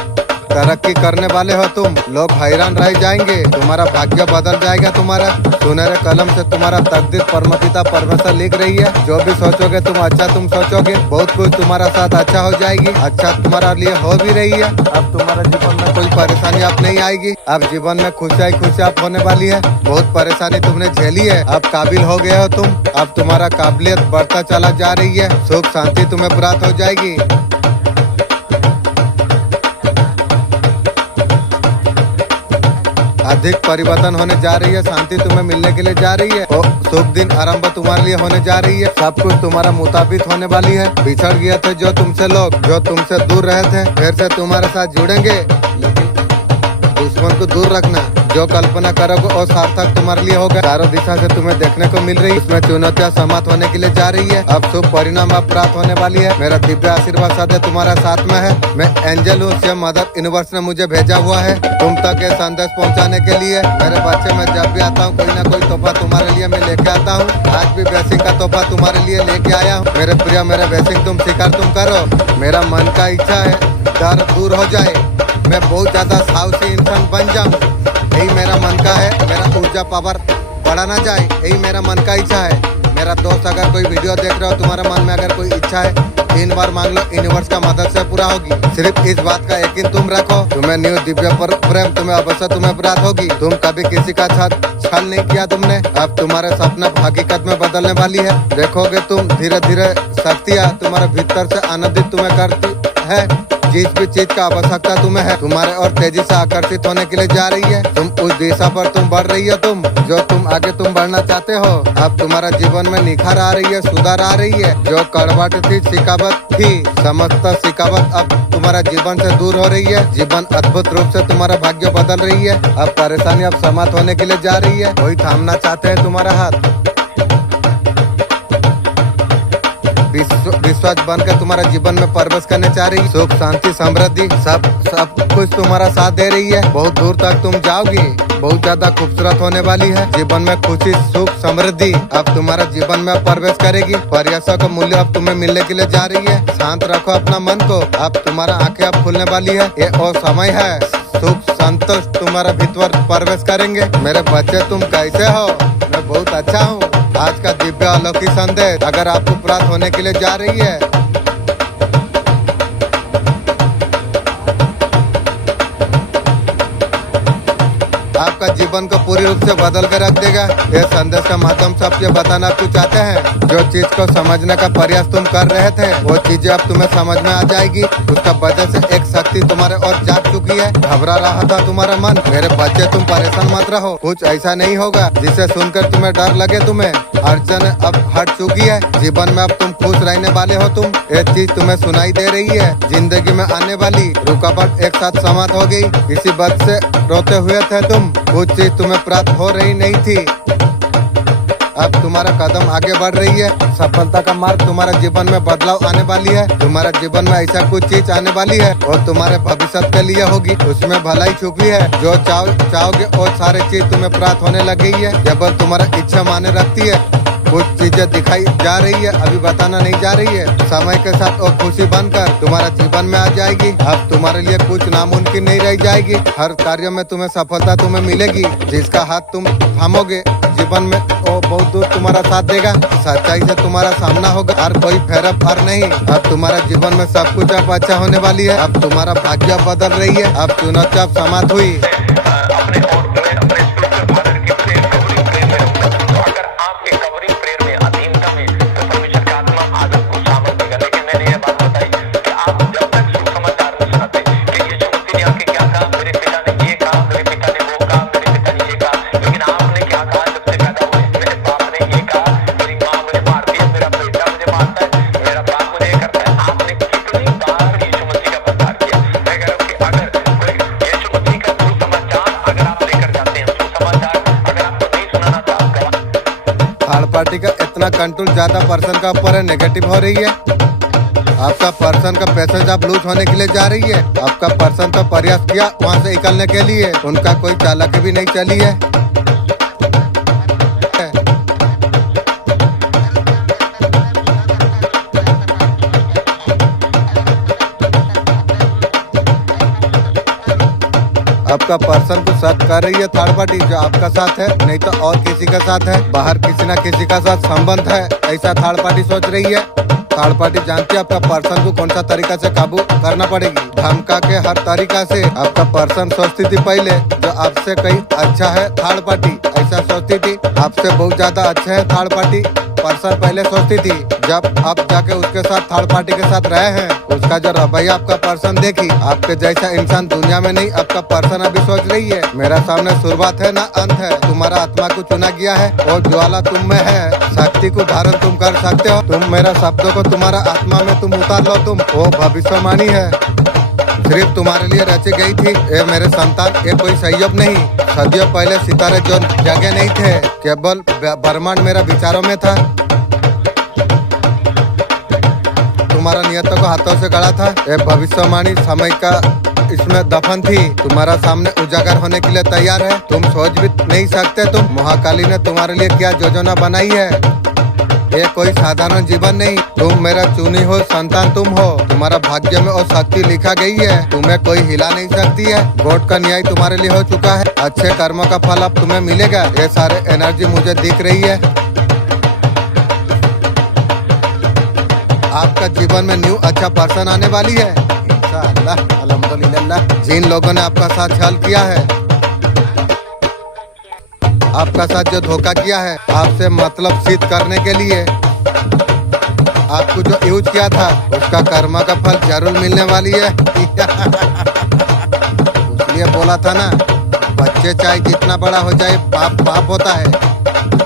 तरक्की करने वाले हो तुम, लोग हैरान रह जाएंगे। तुम्हारा भाग्य बदल जाएगा। तुम्हारा सुनहरे कलम से तुम्हारा तकदीर परमपिता परमेश्वर लिख रही है। जो भी सोचोगे तुम अच्छा तुम सोचोगे, बहुत कुछ तुम्हारा साथ अच्छा हो जाएगी। अच्छा तुम्हारा लिए हो भी रही है। अब तुम्हारे जीवन में कोई परेशानी अब नहीं आएगी। अब जीवन में खुशियाँ होने वाली है। बहुत परेशानी तुमने झेली है, अब काबिल हो गए हो तुम। अब तुम्हारा काबिलियत बढ़ता चला जा रही है। सुख शांति तुम्हें प्राप्त हो जाएगी। अधिक परिवर्तन होने जा रही है, शांति तुम्हें मिलने के लिए जा रही है, शुभ दिन आरंभ तुम्हारे लिए होने जा रही है। सब कुछ तुम्हारा मुताबिक होने वाली है। बिछड़ गए थे जो तुमसे लोग, जो तुमसे दूर रहे थे, फिर से तुम्हारे साथ जुड़ेंगे, लेकिन दुश्मन को दूर रखना। जो कल्पना करोगे और सार्थक तुम्हारे लिए होगा। चारों दिशा से तुम्हें देखने को मिल रही है, इसमें चुनौतियां समाप्त होने के लिए जा रही है। अब शुभ परिणाम अब प्राप्त होने वाली है। मेरा दिव्य आशीर्वाद सदैव तुम्हारा साथ में है। मैं एंजल हूँ, से मदर यूनिवर्स ने मुझे भेजा हुआ है तुम तक ये संदेश पहुँचाने के लिए। मेरे बच्चे, मैं जब भी आता हूँ कोई ना कोई तोहफा तुम्हारे लिए मैं लेके आता हूँ। आज भी ब्लेसिंग का तोहफा तुम्हारे लिए लेके आया हूँ। मेरे प्रिय, मेरा ब्लेसिंग तुम स्वीकार तुम करो। मेरा मन का इच्छा है डर दूर हो जाए, मैं बहुत ज्यादा साहसी इंसान बन जाऊँ, यही मेरा मन का है। मेरा ऊर्जा पावर बढ़ाना जाए, यही मेरा मन का इच्छा है। मेरा दोस्त, अगर कोई वीडियो देख रहे हो, तुम्हारे मन में अगर कोई इच्छा है 3 बार मांग लो, यूनिवर्स का मदद से पूरा होगी। सिर्फ इस बात का यकीन तुम रखो। तुम्हें न्यू दिव्य पर प्रेम तुम्हें अवश्य तुम्हें प्राप्त होगी। तुम कभी किसी का छल नहीं किया तुमने। अब तुम्हारे सपना हकीकत में बदलने वाली है। देखोगे तुम धीरे धीरे शक्तियाँ तुम्हारे भीतर से आनंदित तुम्हें करती है। जिस भी चीज का आवश्यकता तुम्हें है, तुम्हारे और तेजी से आकर्षित होने के लिए जा रही है। तुम उस दिशा पर तुम बढ़ रही हो, तुम जो तुम आगे तुम बढ़ना चाहते हो। अब तुम्हारा जीवन में निखार आ रही है, सुधार आ रही है। जो कड़वाहट थी, शिकावत थी, समस्त शिकावत अब तुम्हारा जीवन से दूर हो रही है। जीवन अद्भुत रूप से तुम्हारा भाग्य बदल रही है। अब परेशानी अब समाप्त होने के लिए जा रही है। कोई थामना चाहते हैं तुम्हारा हाथ, विश्वास बनकर तुम्हारा जीवन में प्रवेश करने चाह रही। सुख, शांति, समृद्धि सब कुछ तुम्हारा साथ दे रही है। बहुत दूर तक तुम जाओगी, बहुत ज्यादा खूबसूरत होने वाली है। जीवन में खुशी, सुख, समृद्धि अब तुम्हारा जीवन में प्रवेश करेगी। प्रयासों का मूल्य अब तुम्हें मिलने के लिए जा रही है। शांत रखो अपना मन को, अब तुम्हारा आंखें अब खुलने वाली है। ये और समय है, सुख संतोष तुम्हारा भीतर प्रवेश करेंगे। मेरे बच्चे, तुम कैसे हो? मैं बहुत अच्छा हूँ। आज का दिव्य अलौकिक संदेश अगर आपको प्राप्त होने के लिए जा रही है, आपका जीवन को पूरी रूप से बदल कर रख देगा। यह संदेश का माध्यम से आप ये बताना आपको चाहते हैं, जो चीज को समझने का प्रयास तुम कर रहे थे, वो चीजें अब तुम्हें समझ में आ जाएगी। उसका वजह से एक शक्ति तुम्हारे और जाग चुकी है। घबरा रहा था तुम्हारा मन। मेरे बच्चे, तुम परेशान मत रहो, कुछ ऐसा नहीं होगा जिसे सुनकर तुम्हें डर लगे। तुम्हें अड़चन अब हट चुकी है। जीवन में अब तुम खुश रहने वाले हो। तुम एक चीज तुम्हें सुनाई दे रही है, जिंदगी में आने वाली रुकावट एक साथ समाप्त हो गई। इसी बात से रोते हुए थे तुम, कुछ चीज तुम्हें प्राप्त हो रही नहीं थी। अब तुम्हारा कदम आगे बढ़ रही है। सफलता का मार्ग तुम्हारा जीवन में बदलाव आने वाली है। तुम्हारा जीवन में ऐसा कुछ चीज आने वाली है और तुम्हारे भविष्य के लिए होगी। उसमें भलाई छुपी है। जो चाहोगे और सारी चीज तुम्हें प्राप्त होने लगी है। केवल तुम्हारा इच्छा माने रखती है। कुछ चीजें दिखाई जा रही है, अभी बताना नहीं जा रही है। समय के साथ और खुशी बनकर तुम्हारा जीवन में आ जाएगी। अब तुम्हारे लिए कुछ नामुमकिन नहीं रह जाएगी। हर कार्य में तुम्हें सफलता तुम्हें मिलेगी। जिसका हाथ तुम थामोगे जीवन में वो बहुत दूर तुम्हारा साथ देगा। सच्चाई से तुम्हारा सामना होगा, हर कोई फेरा फर नहीं। अब तुम्हारा जीवन में सब कुछ अब अच्छा होने वाली है। अब तुम्हारा भाग्य बदल रही है। अब चुनौती अब समाप्त हुई। थर्ड पार्टी का इतना कंट्रोल ज्यादा पर्सन का ऊपर है, नेगेटिव हो रही है। आपका पर्सन का पैसेज आप लूज होने के लिए जा रही है। आपका पर्सन तो प्रयास किया वहाँ से निकलने के लिए, उनका कोई चालाकी भी नहीं चली है। आपका पर्सन को शक कर रही है थर्ड पार्टी, जो आपका साथ है नहीं तो और किसी का साथ है, बाहर किसी ना किसी का साथ संबंध है, ऐसा थर्ड पार्टी सोच रही है। थर्ड पार्टी जानती है आपका पर्सन को कौन सा तरीका से काबू करना पड़ेगी, धमका के हर तरीका से। आपका पर्सन सोचती थी पहले जो आपसे कहीं अच्छा है थर्ड पार्टी, ऐसा सोचती थी। आपसे बहुत ज्यादा अच्छा है थर्ड पार्टी पर्सन पहले सोचती थी। जब आप जाके उसके साथ थर्ड पार्टी के साथ रहे हैं उसका जो रवैया आपका पर्सन देखी, आपके जैसा इंसान दुनिया में नहीं आपका पर्सन अभी सोच रही है। मेरा सामने शुरुआत है ना अंत है। तुम्हारा आत्मा को चुना गया है और ज्वाला तुम में है। शक्ति को धारण तुम कर सकते हो। तुम मेरा शब्दों को तुम्हारा आत्मा में तुम उतार लो। तुम वो भविष्यवाणी है, सिर्फ तुम्हारे लिए रची गई थी। ये मेरे संतान, ये कोई संयोग नहीं। सदियों पहले सितारे जो जगह नहीं थे, केवल ब्रह्मांड मेरा विचारों में था। तुम्हारा नियतों को हाथों से गढ़ा था। ये भविष्यवाणी समय का इसमें दफन थी। तुम्हारा सामने उजागर होने के लिए तैयार है। तुम सोच भी नहीं सकते तुम महाकाली ने तुम्हारे लिए क्या योजना बनाई है। ये कोई साधारण जीवन नहीं। तुम मेरा चुनी हो संतान तुम हो। तुम्हारा भाग्य में और शक्ति लिखा गई है। तुम्हें कोई हिला नहीं सकती है। कोर्ट का न्याय तुम्हारे लिए हो चुका है। अच्छे कर्मों का फल अब तुम्हें मिलेगा। ये सारे एनर्जी मुझे दिख रही है। आपका जीवन में न्यू अच्छा पर्सन आने वाली है इंशाअल्लाह, अल्हम्दुलिल्लाह। जिन लोगों ने आपका साथ छल किया है, आपका साथ जो धोखा किया है, आपसे मतलब सिद्ध करने के लिए आपको जो यूज किया था, उसका कर्म का फल जरूर मिलने वाली है। इसलिए बोला था ना, बच्चे चाहे जितना बड़ा हो जाए बाप बाप होता है।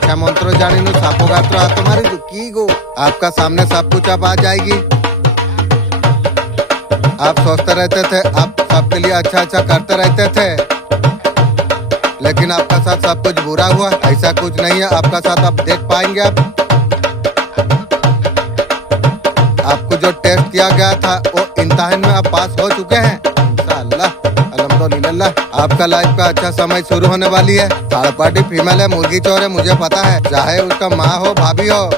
क्या मंत्रो जानी नु सापो गात्रो आ तुम्हारी दुखी गो। आपका सामने सब कुछ अब आ जाएगी। आप सोचते रहते थे आप सबके लिए अच्छा अच्छा करते रहते थे, लेकिन आपका साथ सब कुछ बुरा हुआ। ऐसा कुछ नहीं है, आपका साथ आप देख पाएंगे। आपको जो टेस्ट किया गया था वो इम्तिहान में आप पास हो चुके हैं इंशाअल्लाह, अल्हम्दुलिल्लाह। आपका लाइफ का अच्छा समय शुरू होने वाली है। थर्ड पार्टी फीमेल है, मुर्गी चोर है, मुझे पता है। चाहे उसका माँ हो भाभी हो,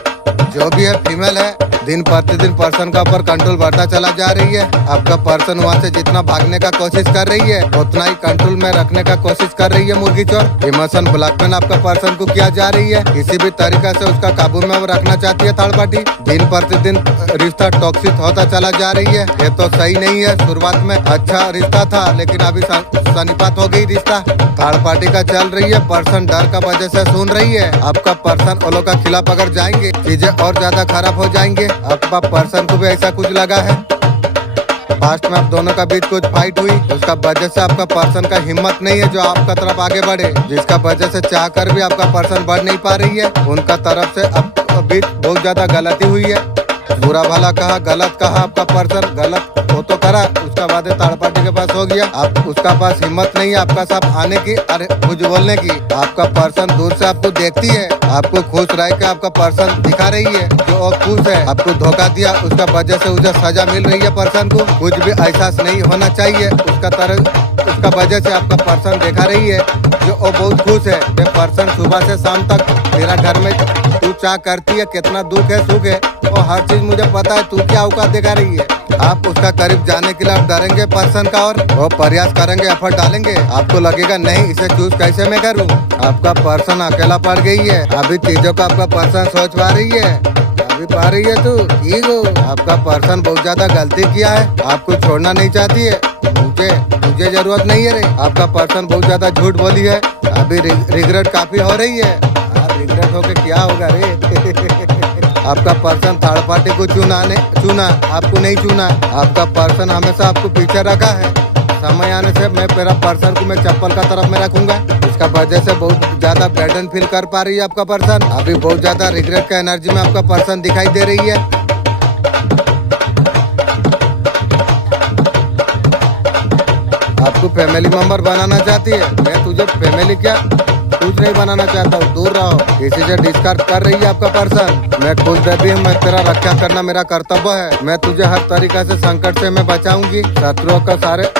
जो भी है फीमेल है, दिन प्रतिदिन पर्सन का ऊपर कंट्रोल बढ़ता चला जा रही है। आपका पर्सन वहाँ से जितना भागने का कोशिश कर रही है, उतना ही कंट्रोल में रखने का कोशिश कर रही है मुर्गी चोर। इमोशन ब्लैकमेल आपका पर्सन को किया जा रही है। किसी भी तरीका से उसका काबू में वो रखना चाहती है थर्ड पार्टी। दिन प्रतिदिन रिश्ता टॉक्सिक होता चला जा रही है। ये तो सही नहीं है। शुरुआत में अच्छा रिश्ता था, लेकिन अभी सनीपात हो गई रिश्ता। थर्ड पार्टी का चल रही है। पर्सन डर का वजह से सुन रही है। आपका पर्सन ओलो का खिलाफ अगर जाएंगे, चीजें और ज्यादा खराब हो जाएंगे। आपका पर्सन को भी ऐसा कुछ लगा है। पास्ट में आप दोनों का बीच कुछ फाइट हुई, उसका वजह से आपका पर्सन का हिम्मत नहीं है जो आपका तरफ आगे बढ़े। जिसका वजह से चाह कर भी आपका पर्सन बढ़ नहीं पा रही है। उनका तरफ से अब बीच बहुत ज्यादा गलती हुई है। बुरा भला कहा, गलत कहा, आपका पर्सन गलत वो तो करा, उसका वादे थर्ड पार्टी के पास हो गया। आप उसका पास हिम्मत नहीं है आपका साथ आने की, अरे कुछ बोलने की। आपका पर्सन दूर से आपको देखती है। आपको खुश रह के आपका पर्सन दिखा रही है जो और खुश है। आपको धोखा दिया, उसका वजह से उसे सजा मिल रही है। पर्सन को कुछ भी एहसास नहीं होना चाहिए उसका वजह से आपका पर्सन देखा रही है जो वो बहुत खुश है। ये पर्सन सुबह से शाम तक तेरा घर में तू चाह करती है, कितना दुख है सुख है, और हर चीज मुझे पता है। तू क्या औकात दिखा रही है। आप उसका करीब जाने के लिए आप डरेंगे पर्सन का, और वो प्रयास करेंगे, एफर्ट डालेंगे। आपको लगेगा नहीं इसे चूज कैसे मैं करूं। आपका पर्सन अकेला पड़ गई है। अभी चीजों का आपका पर्सन सोच पा रही है, अभी पा रही है तू ठीक हो। आपका पर्सन बहुत ज्यादा गलती किया है, आपको छोड़ना नहीं चाहती है। मुझे जरूरत नहीं है रे। आपका पर्सन बहुत ज्यादा झूठ बोली है। अभी रिग्रेट काफी हो रही है। रिग्रेट होके क्या होगा रे। आपका पर्सन थर्ड पार्टी को चुना, आपको नहीं चुना। आपका पर्सन हमेशा आपको पीछे रखा है। समय आने से मैं मेरा पर्सन को मैं चप्पल का तरफ में रखूंगा। इसका वजह से बहुत ज्यादा बर्डन फील कर पा रही है आपका पर्सन। अभी बहुत ज्यादा रिग्रेट का एनर्जी में आपका पर्सन दिखाई दे रही है। आपको फैमिली मेंबर बनाना चाहती है। मैं तुझे फैमिली क्या कुछ नहीं बनाना चाहता हूँ, दूर रहो। किसी से डिस्कस कर रही है आपका पर्सन। मैं खुद देवी हूँ, मैं तेरा रक्षा करना मेरा कर्तव्य है। मैं तुझे हर तरीका से संकट से मैं बचाऊंगी। शत्रुओं का सारे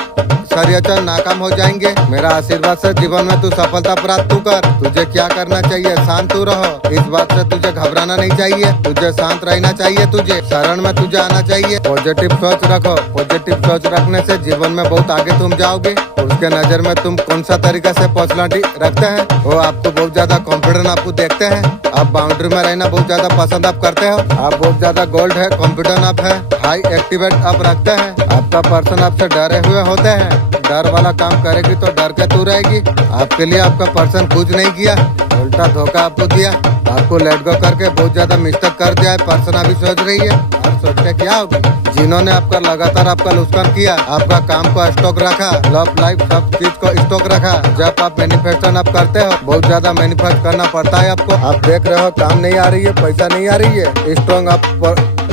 षड्यंत्र नाकाम हो जाएंगे। मेरा आशीर्वाद से जीवन में तू सफलता प्राप्त तू कर। तुझे क्या करना चाहिए, शांत तू रहो। इस बात से तुझे घबराना नहीं चाहिए। तुझे शांत रहना चाहिए। तुझे शरण में तुझे आना चाहिए। पॉजिटिव सोच रखो। पॉजिटिव सोच रखने से जीवन में बहुत आगे तुम जाओगे। उसके नजर में तुम कौन सा तरीका से पर्सनालिटी रखते हैं, वो आपको बहुत ज्यादा कॉन्फिडेंट आपको देखते हैं। आप बाउंड्री में रहना बहुत ज्यादा पसंद आप करते हो। आप बहुत ज्यादा गोल्ड है, कॉन्फिडेंट आप है, हाई एक्टिवेट आप रखते हैं। आपका पर्सन आपसे डरे हुए होते हैं। डर वाला काम करेगी तो डर के तू रहेगी। आपके लिए आपका पर्सन कुछ नहीं किया, उल्टा धोखा आपको दिया। आपको लेट गो करके बहुत ज्यादा मिस्टेक कर दिया है। पर्सन अभी सोच रही है, हर सोच के क्या होगी। जिन्होंने आपका लगातार आपका नुकसान किया, आपका काम को स्टॉक रखा, लव लाइफ सब चीज को स्टॉक रखा। जब आप मैनिफेस्टेशन आप करते हो, बहुत ज्यादा मैनिफेस्ट करना पड़ता है आपको। आप देख रहे हो काम नहीं आ रही है, पैसा नहीं आ रही है, स्ट्रॉन्ग आप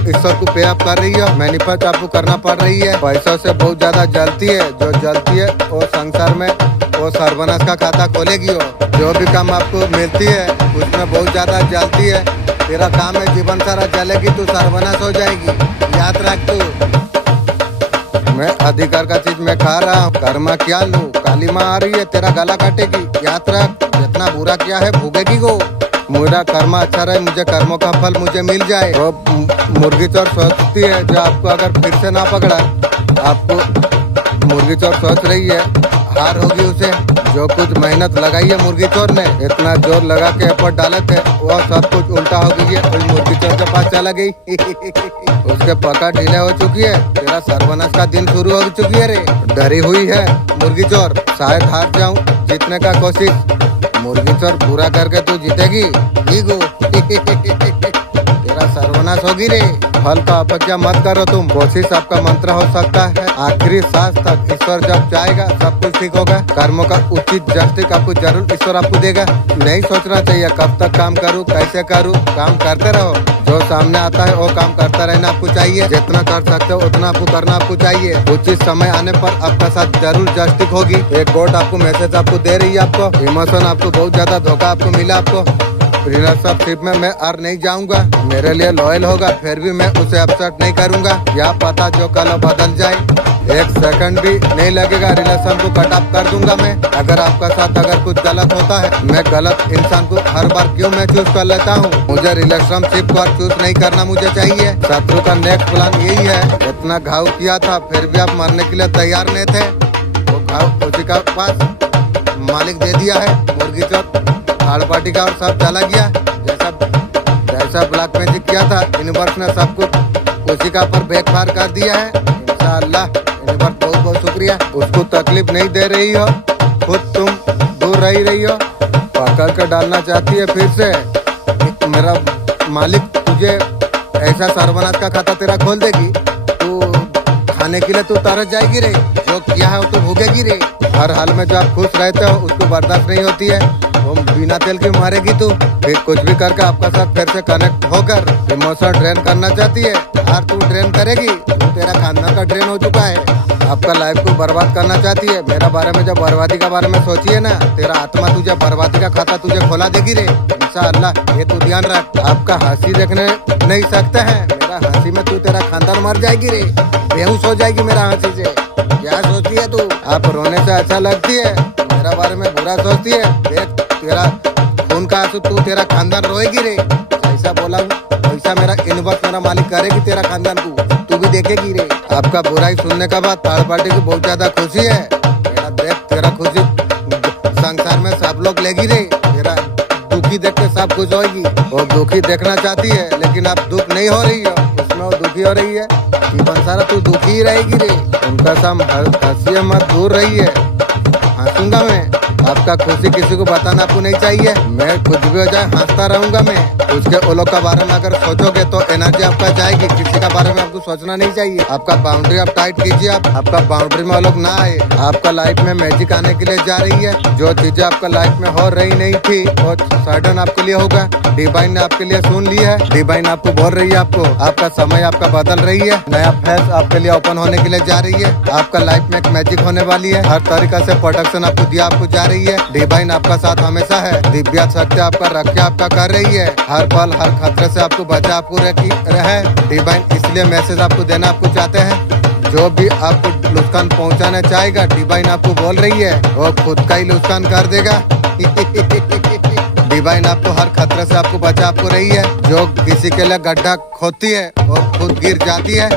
ईश्वर को पे आप कर रही है, मैनिफेस्ट आपको करना पड़ रही है। पैसों से बहुत ज्यादा जलती है, जो जलती है वो संसार में वो सर्वनाश का खाता खोलेगी। वो जो भी काम आपको मिलती है उसमें बहुत ज्यादा जलती है। तेरा काम है जीवन सारा जलेगी, तू सर्वनाश हो जाएगी, याद रख तू। मैं अधिकार का चीज मैं खा रहा हूँ, कर्मा क्या लूँ, काली माँ आ रही है तेरा गला काटेगी, याद रख। जितना बुरा किया है भोगेगी वो। मेरा कर्मा अच्छा रहे, मुझे कर्मों का फल मुझे मिल जाए। वो मुर्गी चोर सोचती है, जो आपको अगर फिर से ना पकड़ा, आपको मुर्गी चोर सोच रही है हार होगी उसे। जो कुछ मेहनत लगाई है मुर्गी चोर ने, इतना जोर लगा के एफर्ट डाले थे, वो सब कुछ उल्टा हो गई है। उस मुर्गी चोर के पास चला गई उसके पकड़ ढीले हो चुकी है, तेरा सर्वनाश का दिन शुरू हो चुकी है रे। डरी हुई है मुर्गी चोर, शायद हार जाऊं, जीतने का कोशिश। मुर्गी चोर पूरा करके तू जीतेगी, तेरा सर्वनाश होगी रे। फल का अपेक्षा मत करो तुम, कोशिश आपका मंत्र हो सकता है। आखिरी सांस तक ईश्वर जब चाहेगा सब कुछ ठीक होगा। कर्मों का उचित जस्टिस आपको जरूर ईश्वर आपको देगा। नहीं सोचना चाहिए कब तक काम करूँ कैसे करूँ, काम करते रहो। जो सामने आता है वो काम करता रहना आपको चाहिए। जितना कर सकते हो उतना आपको करना आपको चाहिए। उचित समय आने पर आपका साथ जरूर जस्टिस होगी। एक कोर्ट आपको मैसेज आपको दे रही है, आपको इमोशन आपको बहुत ज्यादा धोखा आपको मिला। आपको रिलेशनशिप में मैं और नहीं जाऊंगा, मेरे लिए लॉयल होगा, फिर भी मैं उसे अपसेट नहीं करूंगा। या पता जो कल बदल जाए, एक सेकंड भी नहीं लगेगा, रिलेशन को कट ऑफ कर दूंगा मैं। अगर आपका साथ अगर कुछ गलत होता है, मैं गलत इंसान को हर बार क्यों मैं चूज कर लेता हूँ। मुझे रिलेशनशिप को चूज नहीं करना मुझे चाहिए। शत्रु का नेक्स्ट प्लान यही है। इतना घाव किया था फिर भी आप मरने के लिए तैयार नहीं थे। वो घाव उसी का पास मालिक दे दिया है, मुर्गी चोर थर्ड पार्टी का, और सब चला गया। जैसा ब्लैक मैजिक किया था यूनिवर्स ने सब कुछ उसी का पर बैकफायर कर दिया है। इंशाअल्लाह यूनिवर्स बहुत बहुत शुक्रिया। उसको तकलीफ नहीं दे रही हो, खुद तुम दूर रही हो, पकड़ कर डालना चाहती है फिर से। मेरा मालिक तुझे ऐसा सर्वनाश का खाता तेरा खोल देगी, तू खाने के लिए तू तरस जाएगी रे। जो किया है वो तो भोगेगी रे। हर हाल में जो आप खुश रहते हो उसको बर्दाश्त नहीं होती है, वो बिना तेल की मारेगी तू। फिर कुछ भी करके आपका साथ फिर से कनेक्ट होकर इमोशन ड्रेन करना चाहती है, और तू ड्रेन करेगी, तू तेरा खानदान का ड्रेन हो चुका है। आपका लाइफ को बर्बाद करना चाहती है। मेरा बारे में जब बर्बादी का बारे में सोचिए ना, तेरा आत्मा तुझे बर्बादी का खाता तुझे खोला देगी रे, इंशाअल्लाह। ये तू ध्यान रख। आपका हंसी देखने नहीं सकते हैं, मेरा हंसी में तू तेरा खानदान मर जाएगी रे, बेहोश हो जाएगी मेरा हंसी से। क्या सोचती है तू? आप रोने से अच्छा लगती है, मेरा बारे में बुरा सोचती है। देख तेरा खून का आंसू, तू तेरा खानदान रोएगी रे। ऐसा बोला वैसा मेरा यूनिवर्स मेरा मालिक करेगी तेरा खानदान को, तू भी देखेगी रे। आपका बुराई सुनने के बाद थर्ड पार्टी की बहुत ज्यादा खुशी है। मेरा देख तेरा खुशी संसार में सब लोग लेगी रे। तेरा दुखी देख के सब खुश होगी। वो दुखी देखना चाहती है लेकिन आप दुख नहीं हो रही हो, उसमें वो दुखी हो रही है। जीवन सारा तू दुखी ही रहेगी रे। उनका साम हंसी मत, दूर रही है। हंसूंगा मैं, आपका खुशी किसी को बताना आपको नहीं चाहिए। मैं कुछ भी हो जाए हंसता रहूंगा मैं। उसके ओलों का बारे में अगर सोचोगे तो एनर्जी आपका जाएगी। किसी का बारे में आपको सोचना नहीं चाहिए। आपका बाउंड्री आप टाइट कीजिए। आपका बाउंड्री में वो लोग ना आए। आपका लाइफ में मैजिक आने के लिए जा रही है। जो चीजें आपका लाइफ में हो रही नहीं थी वो सडन आपके लिए होगा। डिवाइन ने आपके लिए सुन ली है। डिवाइन आपको बोल रही है, आपको आपका समय आपका बदल रही है। नया फेस आपके लिए ओपन होने के लिए जा रही है। आपका लाइफ में एक मैजिक होने वाली है। हर तरीका से प्रोटेक्शन आपको दिया आपको जा रही है। डिवाइन आपका साथ हमेशा है। दिव्या शक्ति आपका रक्षा आपका कर रही है। हर पल हर खतरे से आपको बचा आपको रहे। डिवाइन इसलिए मैसेज आपको देना आपको चाहते हैं। जो भी आपको नुकसान पहुंचाना चाहेगा, डिवाइन आपको बोल रही है वो खुद का ही नुकसान कर देगा। डिवाइन आपको हर खतरे से आपको बचा आपको रही है। जो किसी के लिए गड्ढा खोदती है वो खुद गिर जाती है।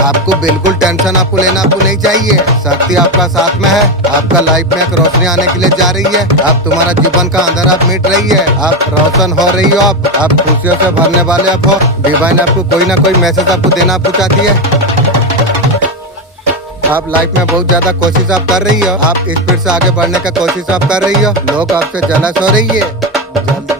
आपको बिल्कुल टेंशन आपको लेना आपको नहीं चाहिए। शक्ति आपका साथ में है। आपका लाइफ में एक रोशनी आने के लिए जा रही है। आप तुम्हारा जीवन का अंधेरा आप मिट रही है। आप रोशन हो रही हो। आप खुशियों से भरने वाले आप हो। डिवाइन आपको कोई ना कोई मैसेज आपको देना आपको चाहती है। आप लाइफ में बहुत ज्यादा कोशिश आप कर रही हो। आप स्पीड से आगे बढ़ने का कोशिश आप कर रही हो। लोग आपसे जलस हो रही है।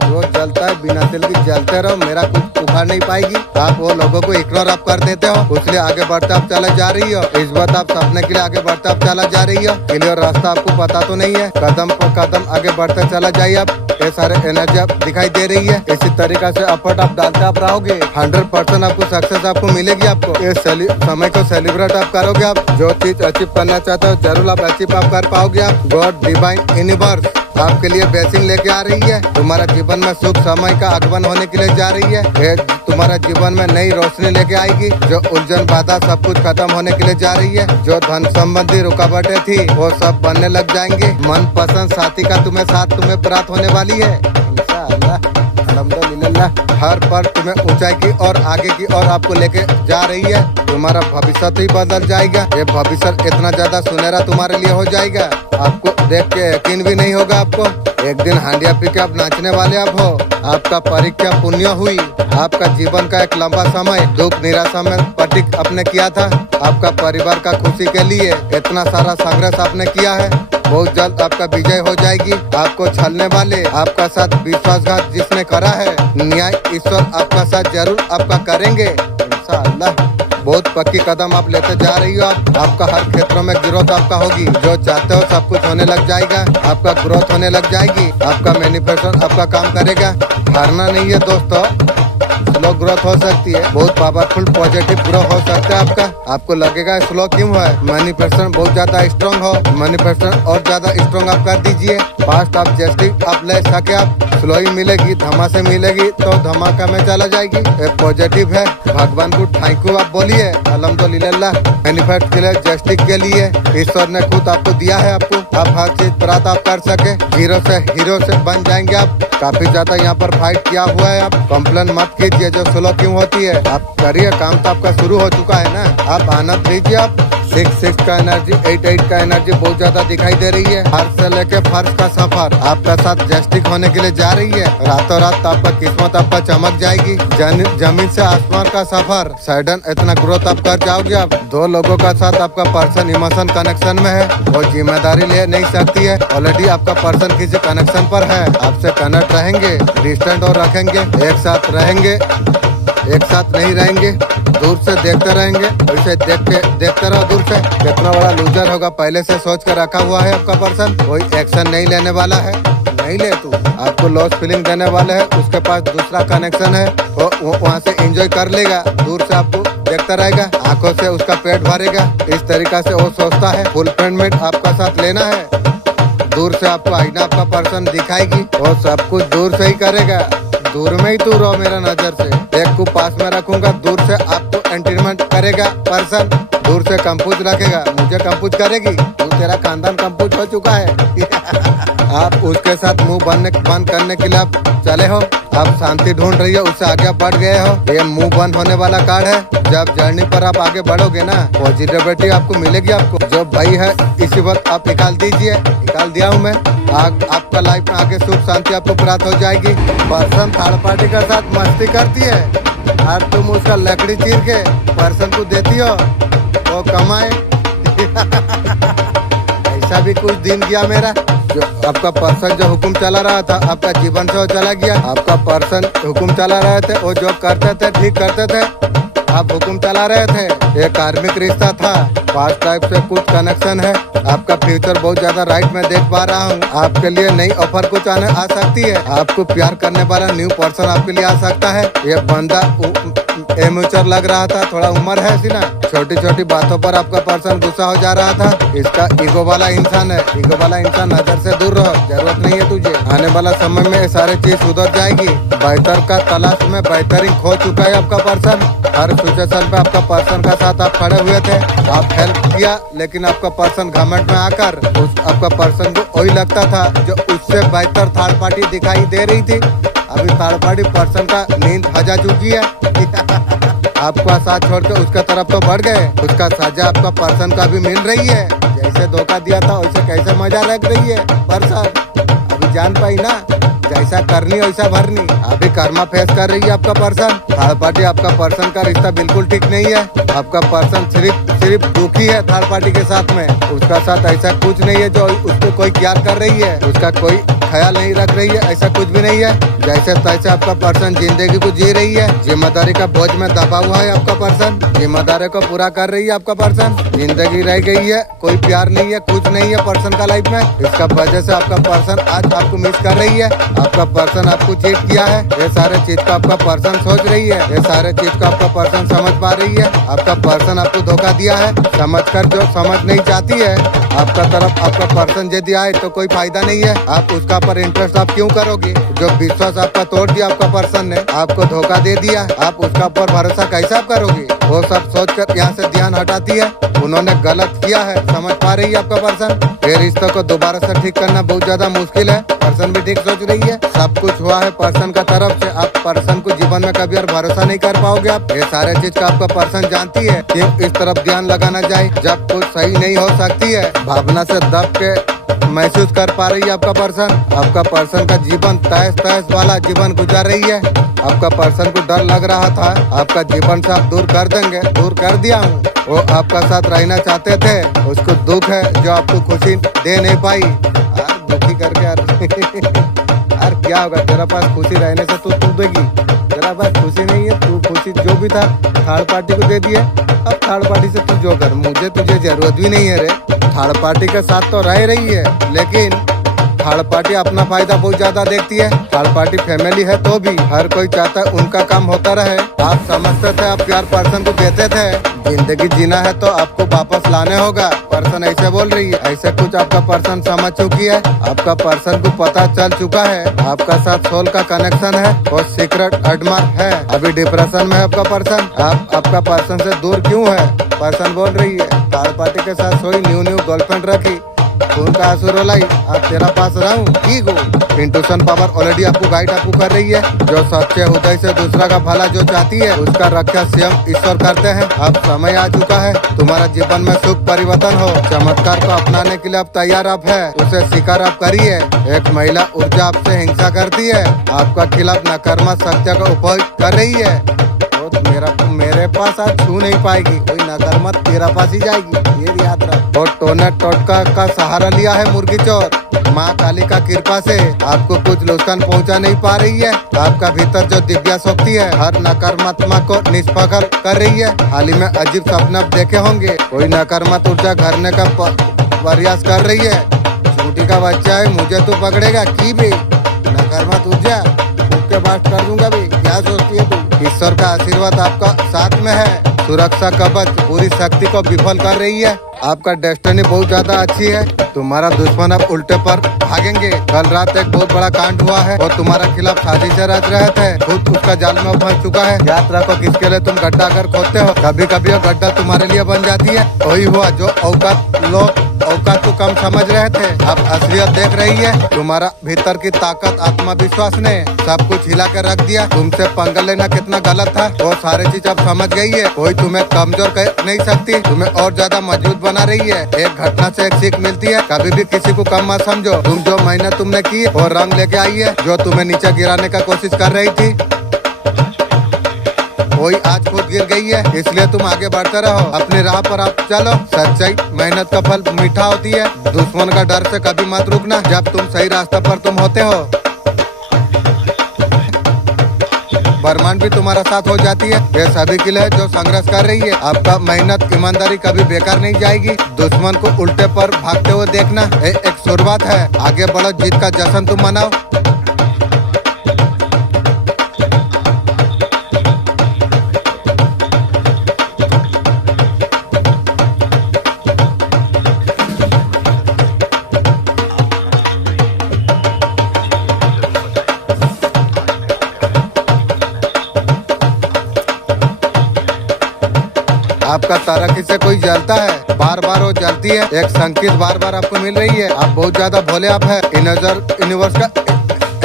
जो जो जलता है बिना तेल की जलते रहो, मेरा कुछ उखाड़ नहीं पाएगी। आप वो लोगों को इग्नोर आप कर देते हो, इसलिए आगे बढ़ते आप चला जा रही हो। इस बात आप सपने के लिए आगे बढ़ते आप चला जा रही हो, क्लियर रास्ता आपको पता तो नहीं है। कदम पर कदम आगे बढ़ते चला जाइए आप, ये सारे एनर्जी आप दिखाई दे रही है। इसी तरीका से एफर्ट आप डालते आप रहोगे, 100% आपको सक्सेस आपको मिलेगी। आपको ये समय को सेलिब्रेट आप करोगे, आप जो चीज अचीव करना चाहते हो जरूर आप अचीव आप कर पाओगे। आप गॉड डिवाइन यूनिवर्स आपके लिए ब्लेसिंग लेके आ रही है। तुम्हारा जीवन में शुभ समय का आगमन होने के लिए जा रही है। ये तुम्हारा जीवन में नई रोशनी लेके आएगी। जो उलझन बाधा सब कुछ खत्म होने के लिए जा रही है। जो धन संबंधी रुकावटें थी वो सब बनने लग जाएंगे। मन पसंद साथी का तुम्हें प्राप्त होने वाली है इंशाअल्लाह। अल्हम्दुलिल्लाह। हर पल तुम्हें ऊंचाई की और आगे की ओर आपको लेके जा रही है। तुम्हारा भविष्य ही बदल जाएगा। ये भविष्य इतना ज्यादा सुनहरा तुम्हारे लिए हो जाएगा, आपको देख के यकीन भी नहीं होगा। आपको एक दिन हांडिया पी के आप नाचने वाले आप हो। आपका परीक्षा पुण्य हुई। आपका जीवन का एक लंबा समय दुख निराशा में पटिक आपने किया था। आपका परिवार का खुशी के लिए इतना सारा संघर्ष आपने किया है। बहुत जल्द आपका विजय हो जाएगी। आपको छलने वाले आपका साथ विश्वासघात जिसने करा है, न्याय ईश्वर आपका साथ जरूर आपका करेंगे इंशाअल्लाह। बहुत पक्की कदम आप लेते जा रही हो। आपका हर क्षेत्रों में ग्रोथ आपका होगी। जो चाहते हो सब कुछ होने लग जाएगा। आपका ग्रोथ होने लग जाएगी। आपका मैनिफेस्टेशन आपका काम करेगा। हारना नहीं है दोस्तों, स्लो ग्रोथ हो सकती है, बहुत पावरफुल पॉजिटिव ग्रो हो सकता है आपका। आपको लगेगा स्लो क्यों है, मैनिफेस्टेशन बहुत ज्यादा स्ट्रॉन्ग हो, मैनिफेस्टेशन और ज्यादा स्ट्रॉन्ग आप कर दीजिए। फास्ट आप जैसे आप ले सके आप स्लो ही मिलेगी, धमासे मिलेगी तो धमाका में चला जाएगी। पॉजिटिव है, भगवान को थैंक यू आप बोलिए अल्हम्दुलिल्लाह। मैनिफेस्ट के लिए जस्टिस के लिए ईश्वर ने खुद आपको दिया है। आपको आप हर चीज प्राप्त आप कर सके, हीरो से बन जाएंगे आप। काफी ज्यादा यहाँ पर फाइट किया हुआ है। आप कंप्लेन मत कीजिए जो स्लो क्यों होती है। आप करिए, काम तो आपका शुरू हो चुका है ना। आप आनंद लीजिए। आप 6 का एनर्जी 8 का एनर्जी बहुत ज्यादा दिखाई दे रही है। फर्श से लेके फर्श का सफर आपका साथ जस्टिक होने के लिए जा रही है। रातों रात आपका किस्मत आपका चमक जाएगी। जमीन से आसमान का सफर सडन इतना ग्रोथ आप कर जाओगे। आप 2 लोगों का साथ आपका पर्सन इमोशन कनेक्शन में है, वो जिम्मेदारी ले नहीं सकती है। ऑलरेडी आपका पर्सन किसी कनेक्शन पर है, आपसे कनेक्ट रहेंगे, डिस्टेंट और रखेंगे, एक साथ रहेंगे, एक साथ नहीं रहेंगे, दूर से देखते रहेंगे। उसे देखते रहो दूर से। कितना बड़ा लूजर होगा पहले से सोच कर रखा हुआ है आपका पर्सन। कोई एक्शन नहीं लेने वाला है, नहीं ले तू, आपको लॉस फीलिंग देने वाले है। उसके पास दूसरा कनेक्शन है, वो वहाँ से एंजॉय कर लेगा, दूर से आपको देखता रहेगा, आंखों से उसका पेट भरेगा। इस तरीका से वो सोचता है। फुलफिलमेंट आपका साथ लेना है, दूर से आपको आईना आपका पर्सन दिखाएगी, वो सब कुछ दूर से ही करेगा। दूर में ही तू रहो मेरा नजर से, एक को पास में रखूंगा, दूर से आपको एंटरटेनमेंट करेगा पर्सन, दूर से कंपूज रखेगा, मुझे कंपूज करेगी, तू तेरा खानदान कंपूज हो चुका है। आप उसके साथ मुंह बंद करने के लिए आप चले हो। आप शांति ढूंढ रही हो, उससे आगे बढ़ गए हो। ये मुंह बंद होने वाला कार्ड है। जब जर्नी पर आप आगे बढ़ोगे ना, पॉजिटिविटी आपको मिलेगी। आपको जो भय है इसी वक्त आप निकाल दीजिए, निकाल दिया हूँ मैं। आपका लाइफ में आगे सुख शांति आपको प्राप्त हो जाएगी। पर्सन थर्ड पार्टी के साथ मस्ती करती है और तुम उसका लकड़ी चीर के पर्सन को देती हो, वो कमाए। ऐसा भी कुछ दिन गया मेरा। जो आपका पर्सन जो हुक्म चला रहा था आपका जीवन से वो चला गया। आपका पर्सन हुक्म चला रहे थे, वो जो करते थे ठीक करते थे, आप हुक्म चला रहे थे। ये कार्मिक रिश्ता था, पास्ट लाइफ से कुछ कनेक्शन है। आपका फ्यूचर बहुत ज्यादा राइट में देख पा रहा हूँ। आपके लिए नई ऑफर कुछ आने आ सकती है। आपको प्यार करने वाला न्यू पर्सन आपके लिए आ सकता है। ये बंदा एम्यूचर लग रहा था, थोड़ा उम्र है सी ना, छोटी छोटी बातों पर आपका पर्सन गुस्सा हो जा रहा था। इसका ईगो वाला इंसान है, ईगो वाला इंसान नजर से दूर रहो, जरूरत नहीं है तुझे। आने वाला समय में ये सारी चीज सुधर जाएगी। बेहतर का तलाश में बेहतरीन खो चुका है आपका पर्सन। हर सिचुएशन पे आपका पर्सन का साथ आप खड़े हुए थे, आप हेल्प किया, लेकिन आपका पर्सन घमंड में आकर उस आपका पर्सन को वही लगता था जो उससे बेहतर थर्ड पार्टी दिखाई दे रही थी। अभी थर्ड पार्टी पर्सन का नींद हजा चुकी है। आपका साथ छोड़ के उसका तरफ तो बढ़ गए, उसका सजा आपका पर्सन का भी मिल रही है। जैसे धोखा दिया था वैसे कैसे मजा रख रही है पर्सन, अभी जान पाई ना, जैसा करनी वैसा भरनी। अभी कर्मा फेस कर रही है आपका पर्सन। थर्ड पार्टी आपका पर्सन का रिश्ता बिल्कुल ठीक नहीं है। आपका पर्सन सिर्फ दुखी है थर्ड पार्टी के साथ में। उसका साथ ऐसा कुछ नहीं है जो उसको कोई प्यार कर रही है, उसका कोई ख्याल नहीं रख रही है, ऐसा कुछ भी नहीं है। जैसे तैसे आपका पर्सन जिंदगी को जी रही है, जिम्मेदारी का बोझ में दबा हुआ है आपका पर्सन, जिम्मेदारी को पूरा कर रही है आपका पर्सन, जिंदगी रह गई है, कोई प्यार नहीं है, कुछ नहीं है पर्सन का लाइफ में। इसका वजह से आपका पर्सन आज आपको मिस कर रही है, आपका पर्सन आपको चीट किया है। ये सारे चीज का आपका पर्सन सोच रही है, ये सारे चीज का आपका पर्सन समझ पा रही है। आपका पर्सन आपको धोखा दिया है, समझकर जो समझ नहीं चाहती है आपका तरफ आपका पर्सन यदि आए तो कोई फायदा नहीं है। आप उसका पर इंटरेस्ट आप क्यों करोगे? जो विश्वास आपका तोड़ दिया आपका पर्सन ने, आपको धोखा दे दिया, आप उसका पर भरोसा कैसे आप करोगे? वो सब सोचकर यहाँ से ध्यान हटाती है, उन्होंने गलत किया है, समझ पा रही है आपका पर्सन। ये रिश्ते को दोबारा से ठीक करना बहुत ज्यादा मुश्किल है, पर्सन भी ठीक सोच रही है। सब कुछ हुआ है पर्सन का तरफ से, आप पर्सन को जीवन में कभी और भरोसा नहीं कर पाओगे। आप ये सारे चीज का आपका पर्सन जानती है, क्यों इस तरफ ध्यान लगाना चाहिए जब कुछ सही नहीं हो सकती है। भावना से दब के महसूस कर पा रही है आपका पर्सन। आपका पर्सन का जीवन तहस तहस वाला जीवन गुजार रही है। आपका पर्सन को डर लग रहा था आपका जीवन से आप दूर कर देंगे, दूर कर दिया हूँ। वो आपका साथ रहना चाहते थे, उसको दुख है जो आपको खुशी दे नहीं पाई। यार दुखी करके यार यार क्या होगा, तेरा पास खुशी रहने से तू देगी, तेरा पास खुशी नहीं है, तू खुशी जो भी था थर्ड पार्टी को दे दिए। अब थर्ड पार्टी से तू जो कर, मुझे तुझे जरूरत भी नहीं है रे। थर्ड पार्टी के साथ तो रह रही है, लेकिन थर्ड पार्टी अपना फायदा बहुत ज्यादा देखती है। थर्ड पार्टी फैमिली है तो भी हर कोई चाहता है उनका काम होता रहे। आप समझते थे, आप प्यार पर्सन को देते थे, जिंदगी जीना है तो आपको वापस लाने होगा। पर्सन ऐसे बोल रही है, ऐसे कुछ आपका पर्सन समझ चुकी है। आपका पर्सन को पता चल चुका है आपका साथ सोल का कनेक्शन है और सीक्रेट एडमायर है। अभी डिप्रेशन में है आपका पर्सन। आप आपका पर्सन से दूर क्यों है? पर्सन बोल रही है थर्ड पार्टी के साथ सोई, न्यू गर्लफ्रेंड रखी, उनका आंसू रोलाई, आप तेरा पास रहूं ठीक हो। इंट्यूशन पावर ऑलरेडी आपको गाइड आपको कर रही है। जो सच्चे हृदय से दूसरा का भला जो चाहती है उसका रक्षा स्वयं ईश्वर करते हैं। अब समय आ चुका है तुम्हारा जीवन में सुख परिवर्तन हो। चमत्कार को अपनाने के लिए आप तैयार आप है, उसे स्वीकार आप करिए। एक महिला ऊर्जा आपसे हिंसा करती है, आपका खिलाफ नकारात्मक सत्य का उपयोग कर रही है। तो मेरे पास आज छू नहीं पाएगी, कोई नकारात्मक तेरा पास ही जाएगी, ये याद रख। और टोने टोटका का सहारा लिया है मुर्गी चोर। माँ काली का कृपा से आपको कुछ नुकसान पहुँचा नहीं पा रही है। आपका भीतर जो दिव्या शक्ति है हर नकारात्मक को निष्फल कर रही है। हाल ही में अजीब सपना देखे होंगे, कोई नकारात्मक ऊर्जा घरने का प्रयास कर रही है। छुट्टी का बच्चा है, मुझे तो पकड़ेगा की भी नकारात्मक ऊर्जा के बात कर दूंगा भी। क्या सोचती है तू? ईश्वर का आशीर्वाद आपका साथ में है, सुरक्षा कवच पूरी शक्ति को विफल कर रही है। आपका डेस्टिनी बहुत ज्यादा अच्छी है, तुम्हारा दुश्मन अब उल्टे पर भागेंगे। कल रात एक बहुत बड़ा कांड हुआ है और तुम्हारा खिलाफ साजिशें रच रहे थे, खुद उसका जाल में फंस चुका है। याद रखो किसके लिए तुम गड्ढा अगर खोदते हो, कभी कभी वो गड्ढा तुम्हारे लिए बन जाती है। वही हुआ जो औकात को कम समझ रहे थे, अब असलियत देख रही है। तुम्हारा भीतर की ताकत आत्मविश्वास ने सब कुछ हिला कर रख दिया। तुमसे पंगा लेना कितना गलत था वो सारी चीज अब समझ गई है। कोई तुम्हें कमजोर कर नहीं सकती, तुम्हें और ज्यादा मजबूत बना रही है। एक घटना से एक सीख मिलती है, कभी भी किसी को कम मत समझो। तुम जो मेहनत तुमने की वो रंग लेके आई है। जो तुम्हें नीचे गिराने का कोशिश कर रही थी वही आज खुद गिर गई है, इसलिए तुम आगे बढ़ते रहो, अपनी राह पर आप चलो। सच्चाई मेहनत का फल मीठा होती है। दुश्मन का डर से कभी मत रुकना जब तुम सही रास्ते पर तुम होते हो। ब्रह्मांड भी तुम्हारा साथ हो जाती है। ये सभी के लिए जो संघर्ष कर रही है, आपका मेहनत ईमानदारी कभी बेकार नहीं जाएगी। दुश्मन को उल्टे पर भागते हुए देखना एक शुरुआत है। आगे बढ़ो, जीत का जश्न तुम मनाओ। आपका तरक्की से कोई जलता है, बार बार वो जलती है। एक संकेत बार बार आपको मिल रही है, आप बहुत ज्यादा भोले आप है। यूनिवर्स का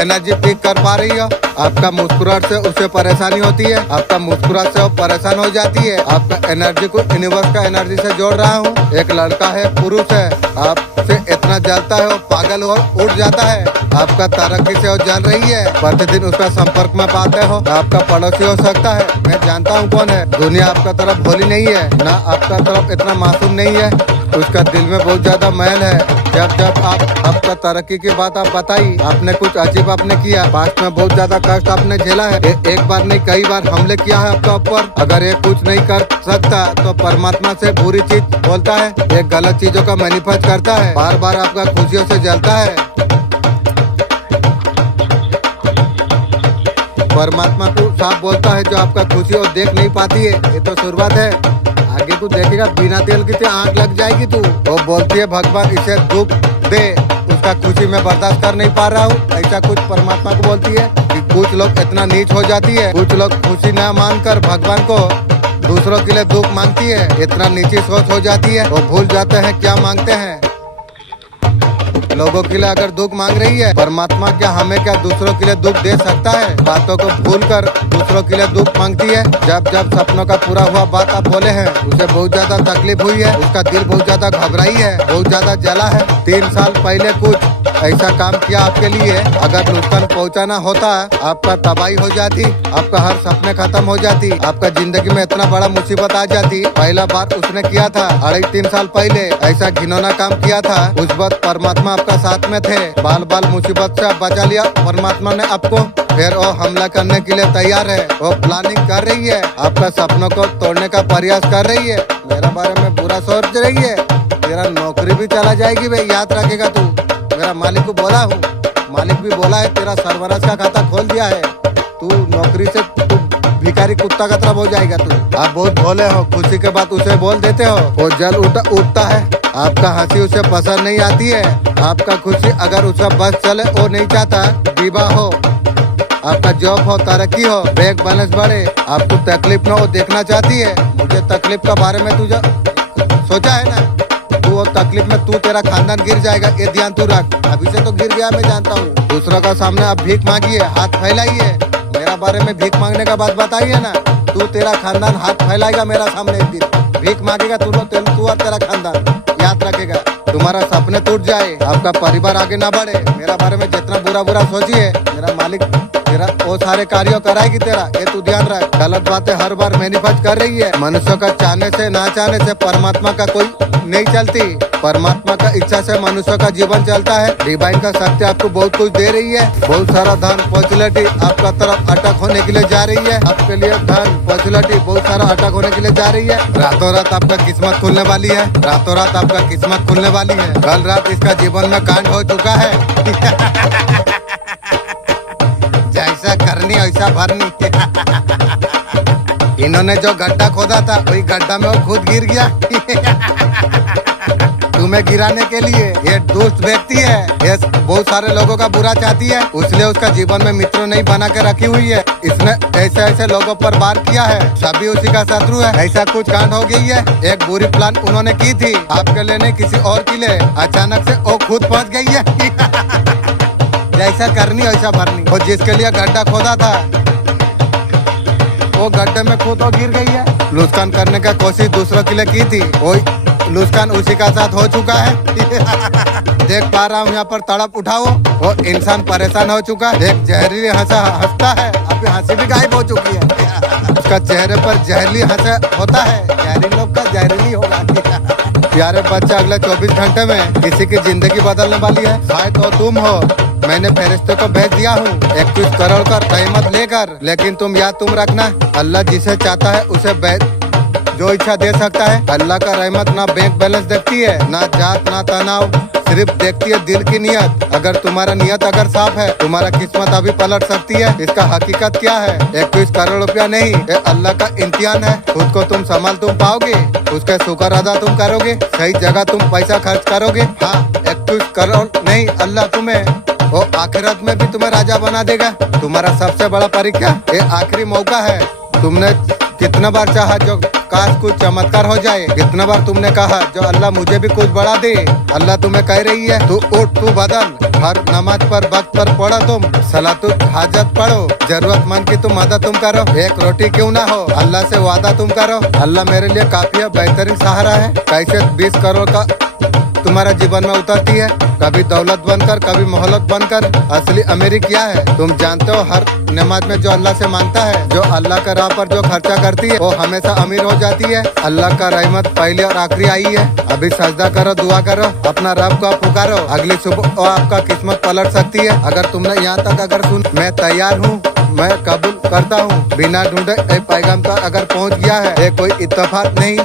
एनर्जी पिक कर पा रही हो। आपका मुस्कुराहट से उसे परेशानी होती है, आपका मुस्कुराहट से वो परेशान हो जाती है। आपका एनर्जी को यूनिवर्स का एनर्जी से जोड़ रहा हूँ। एक लड़का है, पुरुष है, आपसे इतना जलता है वो पागल हो उठ जाता है। आपका तरक्की से वो जल रही है, प्रतिदिन उसका संपर्क में पाते हो। आपका पड़ोसी हो सकता है, मैं जानता हूँ कौन है। दुनिया आपका तरफ भोली नहीं है, ना आपका तरफ इतना मासूम नहीं है। उसका दिल में बहुत ज्यादा मैल है। जब जब आप आपका तरक्की की बात आप बताई, आपने कुछ अजीब आपने किया, पास्ट में बहुत ज्यादा कष्ट आपने झेला है। एक बार नहीं कई बार हमले किया है आपका ऊपर। अगर ये कुछ नहीं कर सकता तो परमात्मा से बुरी चीज बोलता है, ये गलत चीजों का मैनिफेस्ट करता है, बार बार आपका खुशियों से जलता है। परमात्मा को साफ बोलता है जो आपका खुशी और देख नहीं पाती है, ये तो शुरुआत है, आगे कुछ देखेगा बिना तेल की आंख लग जाएगी तू। वो बोलती है भगवान इसे दुख दे, उसका खुशी में बर्दाश्त कर नहीं पा रहा हूँ, ऐसा कुछ परमात्मा को बोलती है। कि कुछ लोग इतना नीच हो जाती है, कुछ लोग खुशी न मानकर भगवान को दूसरों के लिए दुख मांगती है, इतना नीची सोच हो जाती है, वो भूल जाते हैं क्या मांगते हैं। लोगों के लिए अगर दुख मांग रही है, परमात्मा क्या हमें क्या दूसरों के लिए दुख दे सकता है? बातों को भूलकर दूसरों के लिए दुख मांगती है। जब जब सपनों का पूरा हुआ बात आप बोले हैं, उसे बहुत ज्यादा तकलीफ हुई है, उसका दिल बहुत ज्यादा घबराई है, बहुत ज्यादा जला है। 3 साल पहले कुछ ऐसा काम किया आपके लिए, अगर नुकसान पहुंचाना होता आपका तबाही हो जाती, आपका हर सपने खत्म हो जाती, आपका जिंदगी में इतना बड़ा मुसीबत आ जाती। पहला बार उसने किया था 2.5-3 साल पहले, ऐसा घिनौना काम किया था। उस वक्त परमात्मा आपका साथ में थे, बाल बाल मुसीबत से बचा लिया परमात्मा ने आपको। फिर वो हमला करने के लिए तैयार है, वो प्लानिंग कर रही है, आपका सपनों को तोड़ने का प्रयास कर रही है, मेरा बारे में बुरा सोच रही है। तेरा नौकरी भी चला जाएगी भाई, याद रखेगा तू। मेरा मालिक को बोला हूँ, मालिक भी बोला है तेरा सर्वराज का खाता खोल दिया है, तू नौकरी से तू भिखारी कुत्ता का तरफ हो जाएगा तू। आप बहुत भोले हो, खुशी के बाद उसे बोल देते हो, वो जल उठता है। आपका हंसी उसे पसंद नहीं आती है, आपका खुशी अगर उसका बस चले वो नहीं चाहता, विवाह हो, आपका जॉब हो, तरक्की हो, बैंक बैलेंस बढ़े, आपको तकलीफ ना हो देखना चाहती है। मुझे तकलीफ का बारे में तुझे सोचा है ना, तू वो तकलीफ में तू तेरा खानदान गिर जाएगा, ये ध्यान तू रख। अभी से तो गिर गया मैं जानता हूँ। दूसरों का सामने आप भीख मांगिए, हाथ फैलाइए, मेरा बारे में भीख मांगने का बात बताइए ना, तू तेरा खानदान हाथ फैलाएगा मेरा सामने एक दिन, भीख मांगेगा तू और तेरा खानदान, याद रखेगा। तुम्हारा सपने टूट जाए, आपका परिवार आगे ना बढ़े, मेरा बारे में जितना बुरा बुरा सोचिए, मेरा मालिक तेरा वो सारे कार्यों कराएगी तेरा, ये तू ध्यान रख। गलत बातें हर बार मैनिफेस्ट कर रही है। मनुष्य का चाहने से ना चाहने से परमात्मा का कोई नहीं चलती, परमात्मा का इच्छा से मनुष्य का जीवन चलता है। डिवाइन का शक्ति आपको बहुत कुछ दे रही है, बहुत सारा धन फैसिलिटी आपका तरफ अटक होने के लिए जा रही है, आपके लिए धन फैसिलिटी बहुत सारा अटक होने के लिए जा रही है। रातों रात आपका किस्मत खुलने वाली है, रातों रात आपका किस्मत खुलने वाली है। कल रात इसका जीवन में कांड हो चुका है। जैसा करनी वैसा भरनी। इन्होंने जो गड्ढा खोदा था वही गड्ढा में वो खुद गिर गया। तुम्हें गिराने के लिए ये दुष्ट व्यक्ति है, ये बहुत सारे लोगों का बुरा चाहती है, इसलिए उसका जीवन में मित्र नहीं बना के रखी हुई है। इसने ऐसे ऐसे लोगों पर वार किया है, सभी उसी का शत्रु है। ऐसा कुछ कांड हो गई है। एक बुरी प्लान उन्होंने की थी आपके लिए नहीं, किसी और के लिए, अचानक से वो खुद पहुंच गई है। जैसा करनी वैसा भरनी। और जिसके लिए गड्ढा खोदा था वो गड्ढे में खुद तो गिर गई है। लुस्कान करने का कोशिश दूसरों के लिए की थी, वही लुस्कान उसी का साथ हो चुका है। देख पा रहा हूँ यहाँ पर तड़प उठाओ, वो इंसान परेशान हो चुका है। देख जहरीली हंसता है, अभी हंसी भी गायब हो चुकी है। उसका चेहरे पर जहरीली हंसा होता है, जहरीली लोग का जहरीली होगा। प्यारे बच्चा अगले 24 घंटे में किसी की जिंदगी बदलने वाली है, शायद तो तुम हो। मैंने फरिश्ते को भेज दिया हूँ 21 करोड़ का रहमत लेकर, लेकिन तुम याद तुम रखना, अल्लाह जिसे चाहता है उसे जो इच्छा दे सकता है। अल्लाह का रहमत ना बैंक बैलेंस देखती है, ना जात ना तनाव, सिर्फ देखती है दिल की नियत। अगर तुम्हारा नियत अगर साफ है, तुम्हारा किस्मत अभी पलट सकती है। इसका हकीकत क्या है? 21 करोड़ रुपया नहीं, ये अल्लाह का इम्तिहान है। खुद को तुम संभाल तुम पाओगे, उसके शुक्र अदा तुम करोगे, सही जगह तुम पैसा खर्च करोगे। हाँ 21 करोड़ नहीं, अल्लाह तुम्हें वो आखिरत में भी तुम्हें राजा बना देगा। तुम्हारा सबसे बड़ा परीक्षा ये आखिरी मौका है। तुमने कितना बार चाहा जो काश कुछ चमत्कार हो जाए, कितना बार तुमने कहा जो अल्लाह मुझे भी कुछ बढ़ा दे। अल्लाह तुम्हें कह रही है तू उठ, तू बदल, हर नमाज पर वक्त पर पढ़ो, तुम सलातुल हाजत पढ़ो, जरूरतमंद की तुम मदद तुम करो, एक रोटी क्यों ना हो अल्लाह से वादा तुम करो। अल्लाह मेरे लिए काफी है, बेहतरीन सहारा है। कैसे 20 करोड़ का तुम्हारा जीवन में उतरती है, कभी दौलत बनकर, कभी मोहलत बनकर। असली अमीरी क्या है तुम जानते हो? हर नमाज में जो अल्लाह से मांगता है, जो अल्लाह का राह पर जो खर्चा करती है, वो हमेशा अमीर हो जाती है। अल्लाह का रहमत पहले और आखिरी आई है। अभी सजदा करो, दुआ करो, अपना रब को पुकारो, अगली सुबह वो आपका किस्मत पलट सकती है। अगर तुमने यहाँ तक अगर सुन, मैं तैयार हूँ, मैं कबूल करता हूँ, बिना ढूंढे पैगाम तक अगर पहुँच गया है, ये कोई इत्तेफाक नहीं,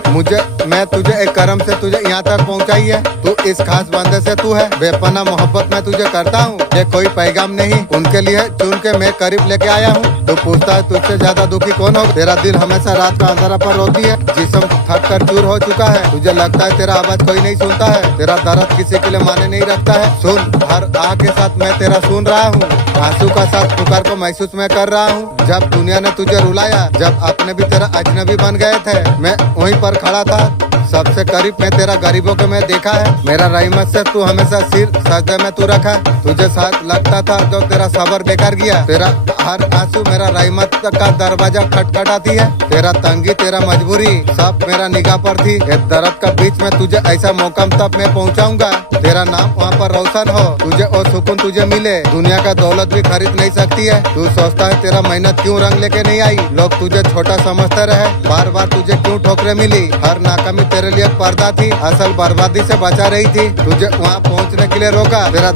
मैं तुझे एक करम से तुझे यहाँ तक पहुँचाई है। तू इस खास बंदे से तू है, बेपना मोहब्बत मैं तुझे करता हूँ, ये कोई पैगाम नहीं, उनके लिए चुन के मैं करीब लेके आया हूँ। तू पूछता है तुझसे ज्यादा दुखी कौन हो? तेरा दिल हमेशा रात का अंधेरा पर रोती है, जिस्म थक कर चूर हो चुका है, तुझे लगता है तेरा आवाज कोई नहीं सुनता है, तेरा दर्द किसी के लिए माने नहीं रखता है। सुन, हर आह के साथ मैं तेरा सुन रहा हूँ, आंसू का साथ पुकार को महसूस मैं कर रहा हूँ। जब दुनिया ने तुझे रुलाया, जब अपने भी तेरा अजनबी बन गए थे, मैं वहीं पर खड़ा था, सबसे करीब में तेरा गरीबों को मैं देखा है। मेरा रहमत से तू हमेशा सिर सजदे में तू रखा, तुझे साथ लगता था जो तेरा सबर बेकार गया, तेरा हर आंसू मेरा रहमत का दरवाजा खटखटाती है। तेरा तंगी, तेरा मजबूरी सब मेरा निगाह पर थी। एक दर्द का बीच में तुझे ऐसा मौका तब मैं पहुंचाऊंगा, तेरा नाम वहाँ पर रोशन हो, तुझे और सुकून तुझे मिले। दुनिया का दौलत भी खरीद नहीं सकती है। तू सोचता है तेरा मेहनत क्यों रंग लेके नहीं आई, लोग तुझे छोटा समझते रहे, बार बार तुझे क्यों ठोकरें मिली। हर नाकामी तेरे लिए पर्दा थी, असल बर्बादी से बचा रही थी, तुझे वहाँ पहुँचने के लिए रोका। तेरा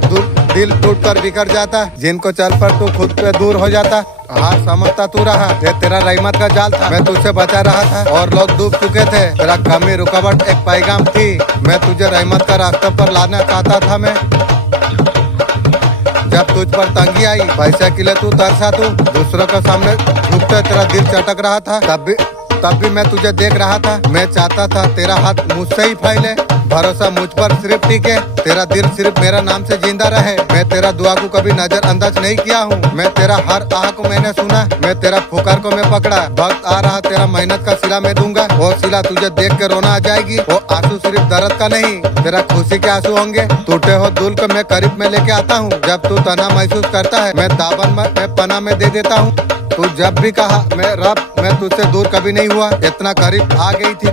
दिल टूट कर बिखर जाता, जिनको चल पर तू खुद पे दूर हो जाता। हार समझता तू रहा, ये तेरा रहमत का जाल था, मैं तुझसे बचा रहा था और लोग डूब चुके थे। तेरा कमी रुकावट एक पैगाम थी, मैं तुझे रहमत का रास्ते पर लाना चाहता था। मैं जब तुझ पर तंगी आई, पैसे के लिए तू तरसा, तू दूसरों के सामने झुकते तेरा दिल चटक रहा था, तब भी मैं तुझे देख रहा था। मैं चाहता था तेरा हाथ मुझसे ही फैले, भरोसा मुझ पर सिर्फ टिके, तेरा दिल सिर्फ मेरा नाम से जिंदा रहे। मैं तेरा दुआ को कभी नजरअंदाज नहीं किया हूँ, मैं तेरा हर आह को मैंने सुना, मैं तेरा पुकार को मैं पकड़ा। वक्त आ रहा तेरा मेहनत का सिला मैं दूंगा, वो सिला तुझे देख के रोना आ जाएगी। वो आंसू सिर्फ दर्द का नहीं, तेरा खुशी के आंसू होंगे। टूटे हो दिल को मैं करीब में लेके आता हूँ, जब तू तना महसूस करता है, मैं दामन में मैं पना में दे देता हूँ। तू जब भी कहा मैं रब, मैं तुझसे दूर कभी नहीं हुआ, इतना करीब आ गई थी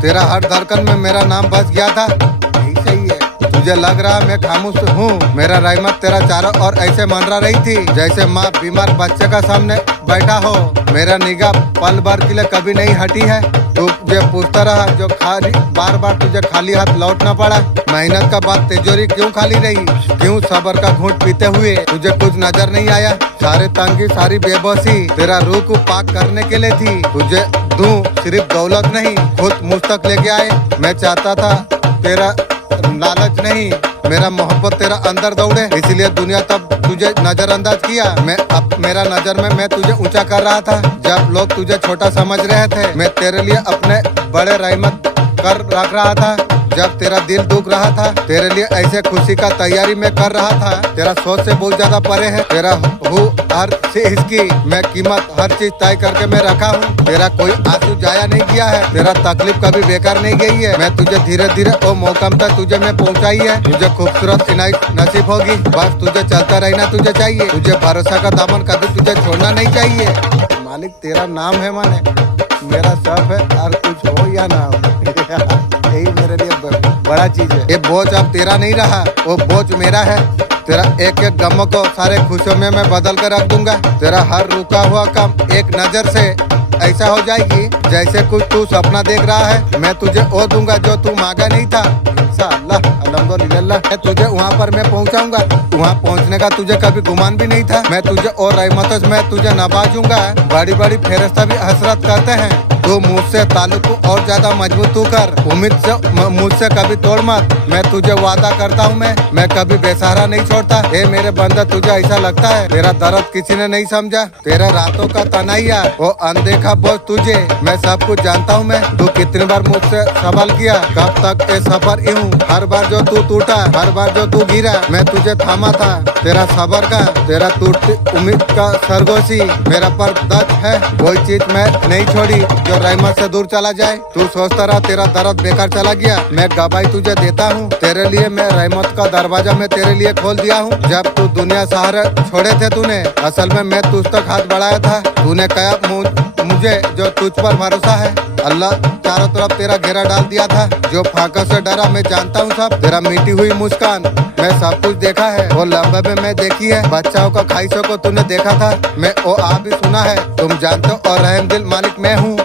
तेरा हर धड़कन में मेरा नाम बस गया था। यही सही है, तुझे लग रहा मैं खामोश हूँ, मेरा रहमत तेरा चारों और ऐसे मंडरा रही थी, जैसे माँ बीमार बच्चे का सामने बैठा हो। मेरा निगाह पल भर के लिए कभी नहीं हटी है, तू मुझे पूछता रहा जो खाली बार बार तुझे खाली हाथ लौटना पड़ा। मेहनत का बाद तिजोरी क्यों खाली रही, क्यों सबर का घूंट पीते हुए तुझे कुछ नजर नहीं आया। सारे तंगी, सारी बेबसी तेरा रूह को पाक करने के लिए थी, तुझे दूं सिर्फ दौलत नहीं, खुद मुझ तक लेके आए। मैं चाहता था तेरा लालच नहीं, मेरा मोहब्बत तेरा अंदर दौड़े, इसलिए दुनिया तब तुझे नजरअंदाज किया। मेरा नजर में मैं तुझे ऊंचा कर रहा था, जब लोग तुझे छोटा समझ रहे थे, मैं तेरे लिए अपने बड़े रहमत कर रख रहा था। जब तेरा दिल दुख रहा था, तेरे लिए ऐसे खुशी का तैयारी मैं कर रहा था। तेरा सोच से बहुत ज्यादा परे है, तेरा हूँ हर चीज की मैं कीमत हर चीज तय करके मैं रखा हूँ। तेरा कोई आंसू जाया नहीं गया है, तेरा तकलीफ कभी बेकार नहीं गई है। मैं तुझे धीरे धीरे वो मौकम तक तुझे मैं पहुँचाई है, तुझे खूबसूरत इनायत नसीब होगी। बस तुझे चलता रहना तुझे चाहिए, तुझे भरोसा का दामन कभी तुझे छोड़ना नहीं चाहिए। मालिक तेरा नाम है, माने मेरा सब है, और कुछ हो या ना हो यही मेरे लिए बड़ा चीज है। ये बोझ अब तेरा नहीं रहा, वो बोझ मेरा है। तेरा एक एक गम को सारे खुशियों में मैं बदल कर रख दूंगा। तेरा हर रुका हुआ काम एक नजर से ऐसा हो जाएगी जैसे कुछ तू सपना देख रहा है। मैं तुझे वो दूंगा जो तू मांगा नहीं था, इंशाअल्लाह अल्हम्दुलिल्लाह। मैं तुझे वहाँ पर मैं पहुँचाऊंगा, वहाँ पहुँचने का तुझे कभी गुमान भी नहीं था। मैं तुझे और रहमत मैं तुझे नवाजूंगा। बड़ी बड़ी फेरिस्ता भी हसरत करते हैं, तो मुझसे ताल्लुक को और ज्यादा मजबूत तू कर, उम्मीद से मुझसे कभी तोड़ मत। मैं तुझे वादा करता हूँ मैं कभी बेसहारा नहीं छोड़ता। हे मेरे बंदा, तुझे ऐसा लगता है तेरा दर्द किसी ने नहीं समझा, तेरा रातों का तनाइया वो अनदेखा बोझ तुझे मैं सब कुछ जानता हूँ। मैं तू कितनी बार मुझसे सवाल किया कब तक ये सफर यूं, हर बार जो तू टूटा, हर बार जो तू गिरा, मैं तुझे थामा था। तेरा सबर का, तेरा टूटती उम्मीद का सरगोशी मेरा पर दर्द है, कोई चीज मैं नहीं छोड़ी जो रहमत से दूर चला जाए। तू सोचता रहा तेरा दर्द बेकार चला गया, मैं गवाही तुझे देता हूँ। तेरे लिए मैं रहमत का दरवाजा मैं तेरे लिए खोल दिया हूँ। जब तू दुनिया सहारे छोड़े थे तूने, असल में मैं तुझ तक हाथ बढ़ाया था। तूने कहा मुझे जो तुझ पर भरोसा है, अल्लाह चारों तरफ तेरा घेरा डाल दिया था। जो फाका से डरा मैं जानता हूँ सब। तेरा मीठी हुई मुस्कान मैं सब कुछ देखा है। वो लंबे में मैं देखी है। बच्चाओं का ख्वाहिशों को तूने देखा था। मैं ओ आ भी सुना है। तुम जानते हो और रहम दिल मालिक मैं हूँ।